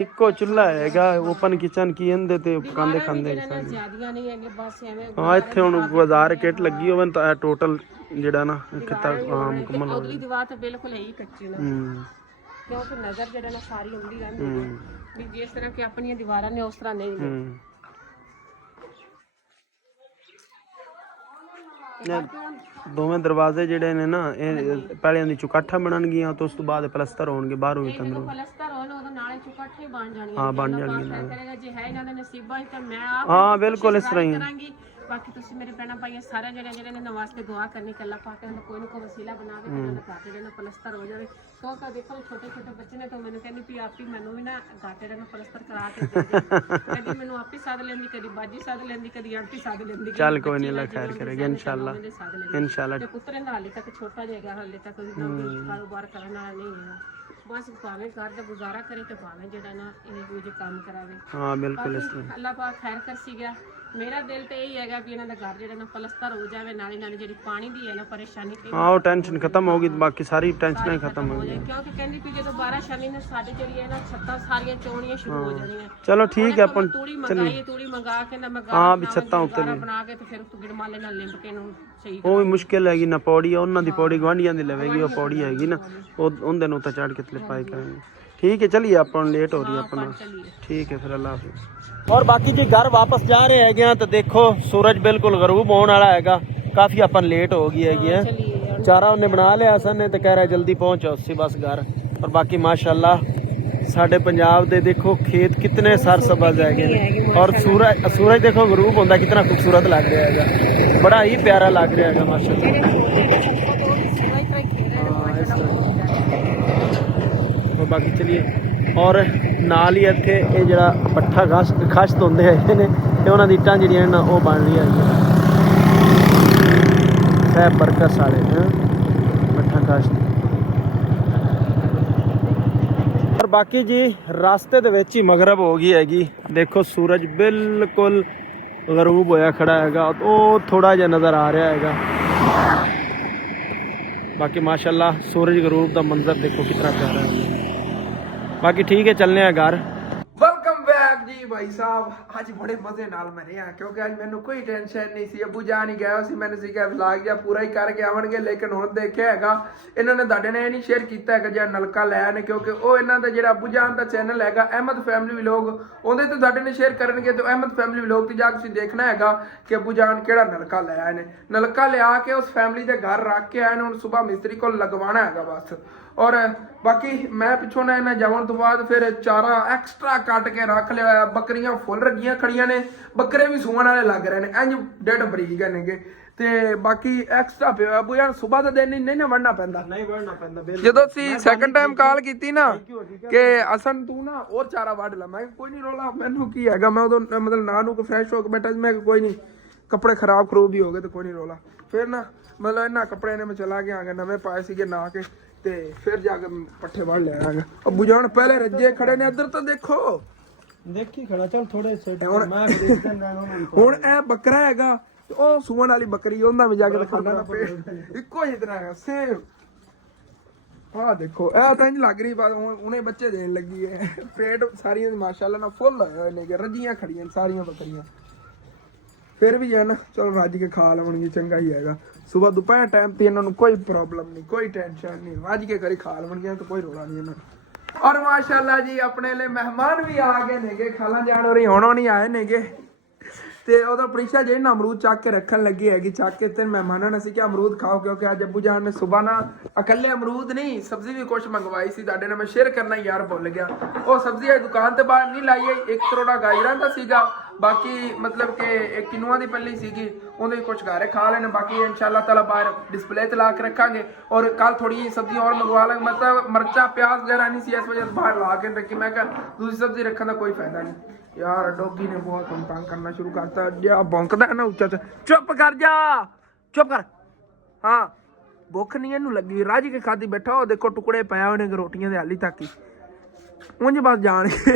ਇੱਕੋ ਚੁੱਲ੍ਹਾ ਹੈਗਾ ਓਪਨ ਕਿਚਨ ਕੀ ਇਹਦੇ ਤੇ ਪਕਾਉਂਦੇ ਖਾਂਦੇ ਜ਼ਿਆਦੀਆਂ ਨਹੀਂ ਹੈਗੇ ਬਸ ਐਵੇਂ ਹਾਂ ਇੱਥੇ ਹੁਣ ਬਾਜ਼ਾਰ ਕਿਟ ਲੱਗੀ ਹੋਵੇ ਤਾਂ ਟੋਟਲ ਜਿਹੜਾ ਨਾ ਕਿਤਾ ਮੁਕੰਮਲ ਹੋ ਅਗਲੀ ਦੀਵਾਰ ਤਾਂ ਬਿਲਕੁਲ ਹੈ ਹੀ ਕੱਚੀ ਨਾ ਕਿਉਂਕਿ ਨਜ਼ਰ ਜਿਹੜਾ ਨਾ ਸਾਰੀ ਆਉਂਦੀ ਰਹਿੰਦੀ ਹੈ ਵੀ ਜਿਸ ਤਰ੍ਹਾਂ ਕਿ ਆਪਣੀਆਂ ਦੀਵਾਰਾਂ ਨੇ ਉਸ ਤਰ੍ਹਾਂ ਨਹੀਂ ਦੋਵੇਂ ਦਰਵਾਜ਼ੇ ਜਿਹੜੇ ਨੇ ਨਾ ਇਹ ਪਹਿਲਿਆਂ ਦੀ ਚੁਕਾਠਾ ਬਣਨਗੀਆਂ ਤੇ ਉਸ ਤੋਂ ਬਾਅਦ ਪਲਸਤਰ ਹੋਣਗੇ ਬਾਹਰੋਂ ਵੀ ਅੰਦਰੋਂ ਪਲਸਤਰ ਹੋਣ ਉਹਦੇ ਨਾਲੇ ਚੁਕਾਠੇ ਬਣ ਜਾਣਗੇ ਹਾਂ ਬਣ ਜਾਣਗੇ ਕਰੇਗਾ ਜੇ ਹੈ ਇਹਨਾਂ ਦੇ ਨਸੀਬਾਂ ਤਾਂ ਮੈਂ ਆਪ ਹਾਂ ਬਿਲਕੁਲ ਇਸ ਤਰ੍ਹਾਂ ਹੀ ਕਰਾਂਗੀ ਬਾਕੀ ਤੁਸੀਂ ਮੇਰੇ ਭੈਣਾਂ ਭਾਈਆਂ ਸਾਰੇ ਜਿਹੜੇ ਨੇ ਨਵਾਜ਼ ਤੇ ਦੁਆ ਕਰਨੀ ਕਿ ਅੱਲਾਹ ਪਾਕ ਨੂੰ ਕੋਈ ਨਾ ਕੋਈ ਵਸੀਲਾ ਬਣਾ ਕੇ ਇਹਨਾਂ ਦਾ ਘਰ ਜਿਹੜਾ ਪਲਸਤਰ ਹੋ ਜਾਵੇ ਕਿਉਂਕਿ ਦੇਖੋ ਛੋਟੇ ਛੋਟੇ ਬੱਚੇ ਨੇ ਤਾਂ ਮੈਨੂੰ ਕਹਿੰਦੀ ਵੀ ਆਪੀ ਮੈਨੂੰ ਵੀ ਨਾ ਘਾਟੇ ਦਾ ਪਲਸਤਰ ਕਰਾ ਕੇ ਦੇ ਦੇ ਕਦੀ ਮੈਨੂੰ ਆਪੀ ਸਾਧ ਲੈਂਦੀ ਕਦੀ ਬਾਜੀ ਸਾਧ ਲੈਂਦੀ ਕਦੀ ਆਂਟੀ ਸਾਧ ਲੈਂਦੀ ਚੱਲ ਕੋਈ ਨਹੀਂ ਅੱਲਾਹ ਖੈਰ ਕਰੇਗਾ ਇਨਸ਼ਾਅੱਲਾ ਤੇ ਪੁੱਤਰ ਇਹਦਾ ਹਾਲੇ ਤੱਕ ਛੋਟਾ ਜਿਹਾ ਹਾਲੇ ਤੱਕ ਕਾਰੋਬਾਰ ਕਰਨ ਵਾਲਾ ਨਹੀਂ ਹੈ ਬਸ ਭਾਵੇਂ ਘਰ ਦਾ ਗੁਜ਼ਾਰਾ ਕਰੇ ਤੇ ਭਾਵੇਂ ਜਿਹੜਾ ਨਾ ਇਹ ਜਿਹੇ ਕੰਮ ਕਰਾਵੇ ਹਾਂ ਬਿਲਕੁਲ ਇਸ ਤਰ੍ਹਾਂ ਅੱਲਾਹ ਪਾਕ ਖੈਰ ਕਰ ਸੀਗਾ ਮੇਰਾ ਦਿਲ ਤੇ ਇਹੀ ਹੈਗਾ ਵੀ ਇਹਨਾਂ ਦਾ ਘਰ ਜਿਹੜਾ ਨਾ ਪਲਸਤਰ ਹੋ ਜਾਵੇ, ਨਾਲੇ ਨਾਲੇ ਜਿਹੜੀ ਪਾਣੀ ਦੀ ਹੈ ਨਾ ਪਰੇਸ਼ਾਨੀ ਇਹ ਹਾਂ ਉਹ ਟੈਨਸ਼ਨ ਖਤਮ ਹੋ ਗਈ, ਬਾਕੀ ਸਾਰੀ ਟੈਨਸ਼ਨਾਂ ਹੀ ਖਤਮ ਹੋ ਗਈ। ਕਿਉਂਕਿ ਕਹਿੰਦੀ ਵੀ ਜਦੋਂ 12 ਸ਼ਨੀ ਨੂੰ ਸਾਡੇ ਜਿਹੜੀ ਹੈ ਨਾ ਛੱਤਾਂ ਸਾਰੀਆਂ ਚੋਣੀਆਂ ਸ਼ੁਰੂ ਹੋ ਜਾਣੀਆਂ। ਚਲੋ ਠੀਕ ਹੈ ਆਪਾਂ ਤੂੜੀ ਮੰਗਾਈਏ, ਤੂੜੀ ਮੰਗਾ ਕੇ ਨਾ ਮਗਾ ਹਾਂ ਵੀ ਛੱਤਾਂ ਉੱਤੇ ਬਣਾ ਕੇ ਤੇ ਫਿਰ ਤੂੰ ਗਿੜਮਾਲੇ ਨਾਲ ਲਿੰਬ ਕੇ ਇਹਨੂੰ ਸਹੀ ਉਹ ਵੀ ਮੁਸ਼ਕਿਲ ਹੈਗੀ ਨਾ, ਪੌੜੀ ਆ ਉਹਨਾਂ ਦੀ, ਪੌੜੀ ਗਵਾਂਢੀਆਂ ਦੀ ਲਵੇਗੀ, ਉਹ ਪੌੜੀ ਹੈਗੀ ਨਾ, ਉਹ ਉਹਦੇ ਨੂੰ ਤਾਂ ਚੜ ਕੇ ਥੱਲੇ ਪਾਈ ਕਰਾਂਗੇ। ठीक है चलिए अपन लेट हो रही है अपना, ठीक है फिर अल्लाह हाफिज़। और बाकी जी घर वापस जा रहे हैं तो देखो सूरज बिल्कुल गरूब होने वाला हैगा, काफ़ी अपन लेट हो गई है। चारा उन्हें बना लिया असन ने तो कह रहा है जल्दी पहुँचो उसी बस घर। और बाकी माशाल्लाह साढ़े पंजाब दे देखो खेत कितने सर सबज है, और सूरज देखो गरूब होता कितना खूबसूरत लग रहा है, बड़ा ही प्यारा लग रहा है माशाल्लाह। बाकी चलिए और नाल ही इत्थे ये जरा पट्ठा खश्त होंदे हैगे ने ते उन्हां दी इट्टां जिहड़ियां ना ओह बन रही है साहब बरकत वाले पट्ठा खश्त। और बाकी जी रास्ते दे विच ही मगरब हो गई हैगी, देखो सूरज बिल्कुल गरूब होया खड़ा हैगा, ओह थोड़ा जिहा नज़र आ रहा हैगा। बाकी माशाल्लाह सूरज गरूब का मंजर देखो कितना प्यारा है। बाकी ठीक है चलने हैं घर। वेलकम बैक जी भाई साहब, आज बड़े मजे नाल मैं रहा क्योंकि आज मैंने कोई टेंशन नहीं सी, अबू जान ही गया सी, मैंने सीखा व्लॉग जिहा पूरा ही करके आवणगे। लेकिन हुण देखिया हैगा इन्होंने तुहाडे ने नहीं शेयर किया हैगा जिहा नलका लिया ने, क्योंकि वो इन्हां दा जिहड़ा अबू जान दा चैनल हैगा अहमद फैमिली व्लॉग, उहदे ते तुहाडे ने शेयर करनगे। तो अहमद फैमिली व्लॉग ते जाके तुसीं देखना हैगा कि अबू जान किहड़ा नलका लिया ने, नलका लिया के उस फैमिली दे घर रख के आए ने, हुण सुबह मिस्त्री को लगवाना हैगा बस। और बाकी मैं पिछों ना इन्हें जावन तो बाद फिर चारा एक्स्ट्रा कट के रख लिया, बकरियां फुल रखियां खड़ियां ने, बकरे भी सूवन वाले लग रहे हैं, इंज डेढ़ बरीक ने ते बाकी एक्स्ट्रा पिया अबू यार सुबह का दिन नहीं ना वढ़ना पैंदा, नहीं वढ़ना पैंदा। ਜਦੋਂ ਅਸੀਂ ਸੈਕੰਡ ਟਾਈਮ ਕਾਲ ਕੀਤੀ ਨਾ ਕਿ ਅਸਨ ਤੂੰ ਨਾ ਹੋਰ ਚਾਰਾ ਵੱਢ ਲੈ, ਮੈਂ ਕੋਈ ਨਹੀਂ ਰੋਲਾ, ਮੈਨੂੰ ਕੀ ਹੈਗਾ, ਮੈਂ ਉਦੋਂ ਮਤਲਬ ਨਾ ਨੂੰ ਫਰੈਸ਼ ਹੋ ਕੇ ਬੈਠਾ ਸੀ, ਮੈਂ ਕੋਈ ਨਹੀਂ ਕੱਪੜੇ ਖਰਾਬ ਵੀ ਹੋ ਗਏ ਤੇ ਕੋਈ ਨਹੀਂ ਰੋਲਾ। ਫਿਰ ਨਾ ਮਤਲਬ ਇਹਨਾਂ ਕੱਪੜੇ ਨੇ ਮੈਂ ਚਲਾ ਕੇ ਆ ਗਿਆ, ਨਵੇਂ ਪਾਏ ਸੀਗੇ ਨਾ ਕੇ ਤੇ ਫਿਰ ਜਾ ਕੇ ਪੱਠੇ ਵੱਢ ਲਿਆ। ਅਬੂ ਜਾਨ ਪਹਿਲੇ ਰੱਜੇ ਖੜੇ ਨੇ, ਇੱਧਰ ਤਾਂ ਦੇਖੋ देखी खड़ा चल थोड़े सेट ਹੁਣ ਇਹ ਬੱਕਰਾ ਹੈਗਾ ਤੇ ਉਹ ਸੂਣ ਵਾਲੀ ਬੱਕਰੀ, ਉਹਨਾਂ ਵੀ ਜਾ ਕੇ ਦਿਖਾਣਾ ਨਾ ਪੇਟ ਇੱਕੋ ਹੀ ਤਰ੍ਹਾਂ ਹੈ ਸੇਮ। ਆਹ ਦੇਖੋ ਇਹ ਤਾਂ ਇੰਜ ਲੱਗ ਰਹੀ ਬਾਤ ਉਹਨੇ ਬੱਚੇ ਦੇਣ ਲੱਗੀ ਹੈ, ਪੇਟ ਸਾਰੀਆਂ ਮਾਸ਼ਾਅੱਲਾ ਨਾਲ ਫੁੱਲ ਹੋਏ ਨੇ, ਰੱਜੀਆਂ ਖੜੀਆਂ ਸਾਰੀਆਂ ਬੱਕਰੀਆਂ। ਫਿਰ ਵੀ ਜਾਨ ਚਲੋ ਰੱਜ ਕੇ ਖਾ ਲਵਣਗੇ, ਚੰਗਾ ਹੀ ਹੈਗਾ। ਸੁਬਹ ਦੁਪਹਿਰ ਟਾਈਮ ਤੇ ਇਹਨਾਂ ਨੂੰ ਕੋਈ ਪ੍ਰੋਬਲਮ ਨਹੀਂ, ਕੋਈ ਟੈਨਸ਼ਨ ਨਹੀਂ, ਰੱਜ ਕੇ ਕਰੀ ਖਾ ਲਵਣਗੇ ਤਾਂ ਕੋਈ ਰੋਲਾ ਨਹੀਂ ਇਹਨਾਂ ਨੂੰ। और माशाल्लाह जी अपने लिए मेहमान भी आ गए नेगे, खाला जान और होना नहीं आए नेगे ते उधर प्रीशा जी ना अमरूद चक के रखन लगी हैगी, चक के ते मेहमानों ने क्या अमरूद खाओ, क्योंकि आज अबू जान ने सुबह ना अकले अमरूद नहीं सब्जी भी कुछ मंगवाई सी, तुहाडे नाल मैं शेयर करना यार भुल गया। वो सब्जी वाली दुकान ते बाहर नहीं लाई, एक करोड़ा गाजरां दा सीगा, बाकी मतलब कि एक किनुआ दी पल्ली सीगी, उन्हें कुछ गारे खा लेने, बाकी इंशाल्लाह ताला बाहर डिस्प्ले ते ला के रखांगे। और कल थोड़ी सब्जी और मंगवा लेंगे, मतलब मर्चा प्याज वगैरह नहीं सी, इस वजह से बाहर ला के रखी। मैं क्या दूसरी सब्जी रखने का कोई फायदा नहीं यार। डॉगी ने बहुत हम तंग करना शुरू करता, जा भौंकदा है ना उच्चा से, चुप कर जा, चुप कर। हाँ भुख नहीं इनू लगी, राजी के खाती बैठा, वो देखो टुकड़े पाया उन्हें रोटियां दे हाली तक ही उंज बस जान के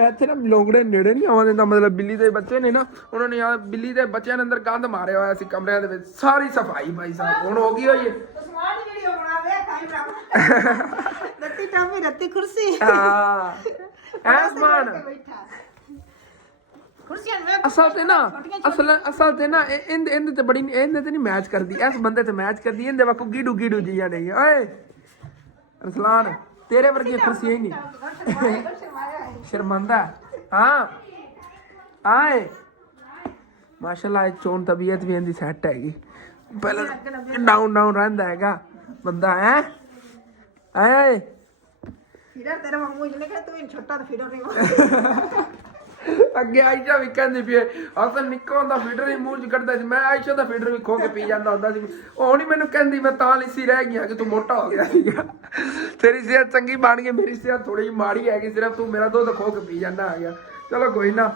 ਇੱਥੇ ਨਾ ਲੋਂਗੜੇ ਨੇੜੇ ਨਹੀਂ ਆਉਣ ਦਿੰਦਾ, ਮਤਲਬ ਬਿੱਲੀ ਦੇ ਬੱਚੇ ਨੇ ਨਾ, ਉਹਨਾਂ ਨੇ ਯਾਰ ਬਿੱਲੀ ਦੇ ਬੱਚਿਆਂ ਨੇ ਅੰਦਰ ਗੰਦ ਮਾਰਿਆ ਹੋਇਆ ਸੀ ਕਮਰਿਆਂ ਦੇ ਵਿੱਚ, ਸਾਰੀ ਸਫਾਈ ਭਾਈ ਸਾਹਿਬ ਹੁਣ ਹੋ ਗਈ ਹੋਈ ਹੈ। ਰੱਤੀ ਟਾਮੀ ਰੱਤੀ ਕੁਰਸੀ ਹਾਂ ਐਸਮਾਨ ਅਸਲ ਤੇ ਨਾ ਇਹਦੇ ਤੇ ਬੜੀ ਇਹਦੇ ਤੇ ਨਹੀਂ ਮੈਚ ਕਰਦੀ, ਇਸ ਬੰਦੇ ਤੇ ਮੈਚ ਕਰਦੀ, ਇਹਦੇ ਵਾਕੂ ਗੀਡੂ ਗੀਡੂ ਜੀਆਂ ਨਹੀਂ। ਓਏ ਰਸਲਾਨ तेरे वर्गी कुर्सी ही नहीं शर्मांदा। हाँ आए माशाल्लाह चोन तबीयत भी इनकी सैट हैगी, पहले डाउन डाउन रहिंदा हैगा बंदा है। आए फिर तेरे मामू जी ने कहा तू छोटा तो फिर नहीं ਅੱਗੇ ਆਇਸ਼ਾ ਵੀ ਕਹਿੰਦੀ ਪਈ ਅਸਲ ਨਿੱਕਾ ਹੁੰਦਾ ਫੀਡਰ ਹੀ ਮੂੰਹ ਚ ਕੱਢਦਾ ਸੀ, ਮੈਂ ਆਇਸ਼ਾ ਦਾ ਫੀਡਰ ਵੀ ਖੋ ਕੇ ਪੀ ਜਾਂਦਾ ਹੁੰਦਾ ਸੀ। ਉਹ ਨਹੀਂ ਮੈਨੂੰ ਕਹਿੰਦੀ ਮੈਂ ਤਾਂ ਲਿੱਸੀ ਰਹਿ ਗਈ ਕਿ ਤੂੰ ਮੋਟਾ ਹੋ ਗਿਆ ਸੀਗਾ, ਤੇਰੀ ਸਿਹਤ ਚੰਗੀ ਬਣ ਗਈ, ਮੇਰੀ ਸਿਹਤ ਥੋੜੀ ਜਿਹੀ ਮਾੜੀ ਹੈਗੀ, ਸਿਰਫ ਤੂੰ ਮੇਰਾ ਦੁੱਧ ਖੋ ਕੇ ਪੀ ਜਾਂਦਾ ਹੈਗਾ। ਚਲੋ ਕੋਈ ਨਾ,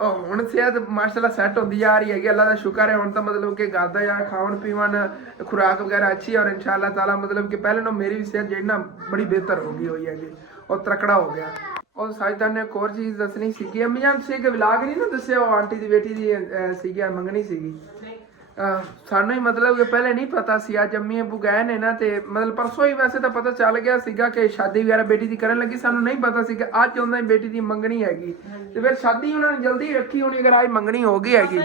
ਹੁਣ ਸਿਹਤ ਮਾਸ਼ਾਅੱਲਾ ਸੈੱਟ ਹੁੰਦੀ ਜਾ ਰਹੀ ਹੈਗੀ, ਅੱਲਾ ਦਾ ਸ਼ੁਕਰ ਹੈ। ਹੁਣ ਤਾਂ ਮਤਲਬ ਕਿ ਘਰ ਦਾ ਯਾਰ ਖਾਣ ਪੀਵਨ ਖੁਰਾਕ ਵਗੈਰਾ ਅੱਛੀ ਹੈ, ਔਰ ਇਨਸ਼ਾਅੱਲਾ ਤਾਲਾ ਮਤਲਬ ਕਿ ਪਹਿਲੇ ਨਾਲੋਂ ਮੇਰੀ ਵੀ ਸਿਹਤ ਜਿਹੜੀ ਨਾ ਬੜੀ ਬਿਹਤਰ ਹੋ ਗਈ ਹੋਈ ਹੈਗੀ, और तकड़ा हो गया। ਉਹ ਸਾਜਦਾਨ ਨੇ ਇੱਕ ਹੋਰ ਚੀਜ਼ ਦੱਸਣੀ ਸੀਗੀ। ਅੰਮੀ ਜਾਨ ਤੁਸੀਂ ਇੱਕ ਵਲੌਗ ਨਹੀਂ ਨਾ ਦੱਸਿਆ, ਉਹ ਆਂਟੀ ਦੀ ਬੇਟੀ ਦੀ ਸੀਗੀ ਮੰਗਣੀ ਸੀਗੀ। ਸਾਨੂੰ ਹੀ ਮਤਲਬ ਕਿ ਪਹਿਲੇ ਨਹੀਂ ਪਤਾ ਸੀ, ਅੱਜ ਅੰਮੀ ਅੱਬੂ ਗਏ ਨੇ ਨਾ ਤੇ ਮਤਲਬ ਪਰਸੋਂ ਹੀ ਵੈਸੇ ਤਾਂ ਪਤਾ ਚੱਲ ਗਿਆ ਸੀਗਾ ਕਿ ਸ਼ਾਦੀ ਵਗੈਰਾ ਬੇਟੀ ਦੀ ਕਰਨ ਲੱਗੀ। ਸਾਨੂੰ ਨਹੀਂ ਪਤਾ ਸੀ ਕਿ ਅੱਜ ਉਹਨਾਂ ਦੀ ਬੇਟੀ ਦੀ ਮੰਗਣੀ ਹੈਗੀ ਤੇ ਫਿਰ ਸ਼ਾਦੀ ਉਹਨਾਂ ਨੇ ਜਲਦੀ ਰੱਖੀ ਹੋਣੀ। ਅਗਰ ਅੱਜ ਮੰਗਣੀ ਹੋ ਗਈ ਹੈਗੀ,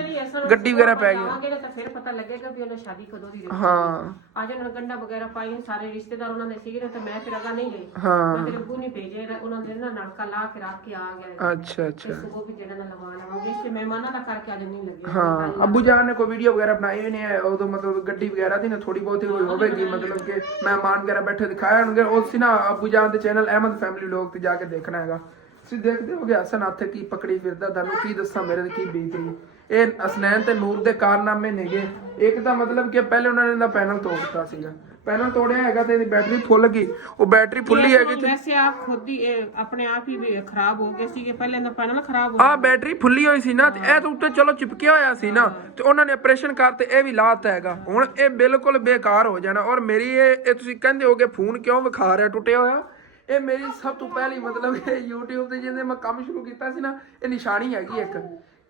ਗੱਡੀ ਵਗੈਰਾ ਪੈ ਗਈ ਤਾਂ ਫਿਰ ਪਤਾ ਲੱਗੇਗਾ ਵੀ ਉਹਨਾਂ ਸ਼ਾਦੀ ਕਦੋਂ ਦੀ ਰੱਖੀ। ਹਾਂ ਅੱਜ ਉਹਨਾਂ ਨੇ ਗੰਡਾ ਵਗੈਰਾ ਪਾਈ, ਸਾਰੇ ਰਿਸ਼ਤੇਦਾਰ ਉਹਨਾਂ ਦੇ ਸੀਗੇ ਤੇ ਮੈਂ ਫਿਰ ਅਗਾ ਨਹੀਂ ਗਈ। ਹਾਂ ਮੈਂ ਤੇ ਅੱਬੂ ਨਹੀਂ ਭੇਜੇ, ਉਹਨਾਂ ਨੇ ਨਾ ਨਲਕਾ ਲਾ ਕੇ ਰੱਖ ਕੇ ਆ ਗਿਆ। ਅੱਛਾ ਅੱਛਾ ਸੁਬਹ ਵੀ ਜਿਹੜਾ ਨਾ ਲਵਾ ਲਵਾਂਗੇ, ਇਸ ਤੇ ਮਹਿਮਾਨਾਂ ਦਾ ਕਰਕੇ ਅੱਜ ਨਹੀਂ ਲੱਗਿਆ। ਹਾਂ ਅੱਬੂ ਜਾਨ ਨੇ ਕੋਈ ਵੀਡੀਓ ਵਗੈਰਾ ਬਣਾਈ ਹੋਈ ਨੇ, ਉਦੋਂ ਮਤਲਬ ਗੱਡੀ ਵਗੈਰਾ ਦੀ ਨਾ ਥੋੜੀ ਬਹੁਤੀ ਹੋਈ ਹੋਵੇਗੀ, ਮਤਲਬ ਕਿ ਮਹਿਮਾਨ ਵਗੈਰਾ ਬੈਠੇ ਦਿਖਾਏ ਹੋਣਗੇ। ਉਸ ਨਾ ਅੱਬੂ ਜਾਨ ਦੇ ਚੈਨਲ ਅਹਿਮਦ ਫੈਮਿਲੀ ਲੋਕ ਤੇ ਜਾ ਕੇ ਦੇਖਣਾ ਹੈਗਾ। ਤੁਸੀਂ ਦੇਖਦੇ ਹੋਗੇ ਹਸਨ ਹੱਥ ਕੀ ਪਕੜੀ ਫਿਰਦਾ, ਤੁਹਾਨੂੰ ਕੀ ਦੱਸਾਂ ਮੇਰੇ ਤੇ ਕੀ ਬੀਤ ਰਹੀ। ਇਹ ਹਸਨੈਨ ਤੇ ਨੂਰ ਦੇ ਕਾਰਨਾਮੇ ਨੇਗੇ। ਇੱਕ ਤਾਂ ਮਤਲਬ ਕਿ ਪਹਿਲੇ ਉਹਨਾਂ ਨੇ ਇਹਦਾ ਪੈਨਲ ਤੋੜ ਦਿੱਤਾ ਸੀਗਾ, ਪੈਨਲ ਤੋੜਿਆ ਹੈਗਾ ਤੇ ਇਹਦੀ ਬੈਟਰੀ ਫੁੱਲ ਗਈ। ਉਹ ਬੈਟਰੀ ਫੁੱਲੀ ਹੈਗੀ ਤੇ ਵੈਸੇ ਆਪ ਖੁਦ ਹੀ ਆਪਣੇ ਆਪ ਹੀ ਖਰਾਬ ਹੋ ਗਏ ਸੀਗੇ। ਪਹਿਲੇ ਇਹਦਾ ਪੈਨਲ ਖਰਾਬ ਹੋ ਆ ਬੈਟਰੀ ਫੁੱਲੀ ਹੋਈ ਸੀ ਨਾ ਤੇ ਇਹ ਤਾਂ ਉੱਤੇ ਚਲੋ ਚਿਪਕਿਆ ਹੋਇਆ ਸੀ ਨਾ ਤੇ ਉਹਨਾਂ ਨੇ ਆਪਰੇਸ਼ਨ ਕਰਤੇ, ਇਹ ਵੀ ਲਾਤਾ ਹੈਗਾ। ਹੁਣ ਇਹ ਬਿਲਕੁਲ ਬੇਕਾਰ ਹੋ ਜਾਣਾ। ਔਰ ਮੇਰੀ ਇਹ ਤੁਸੀਂ ਕਹਿੰਦੇ ਹੋਗੇ ਫੋਨ ਕਿਉਂ ਵਿਖਾ ਰਿਹਾ ਟੁੱਟਿਆ ਹੋਇਆ, ਇਹ ਮੇਰੀ ਸਭ ਤੋਂ ਪਹਿਲੀ ਮਤਲਬ ਕਿ YouTube ਤੇ ਜਿੰਨੇ ਮੈਂ ਕੰਮ ਸ਼ੁਰੂ ਕੀਤਾ ਸੀ ਨਾ, ਇਹ ਨਿਸ਼ਾਨੀ ਹੈਗੀ ਇੱਕ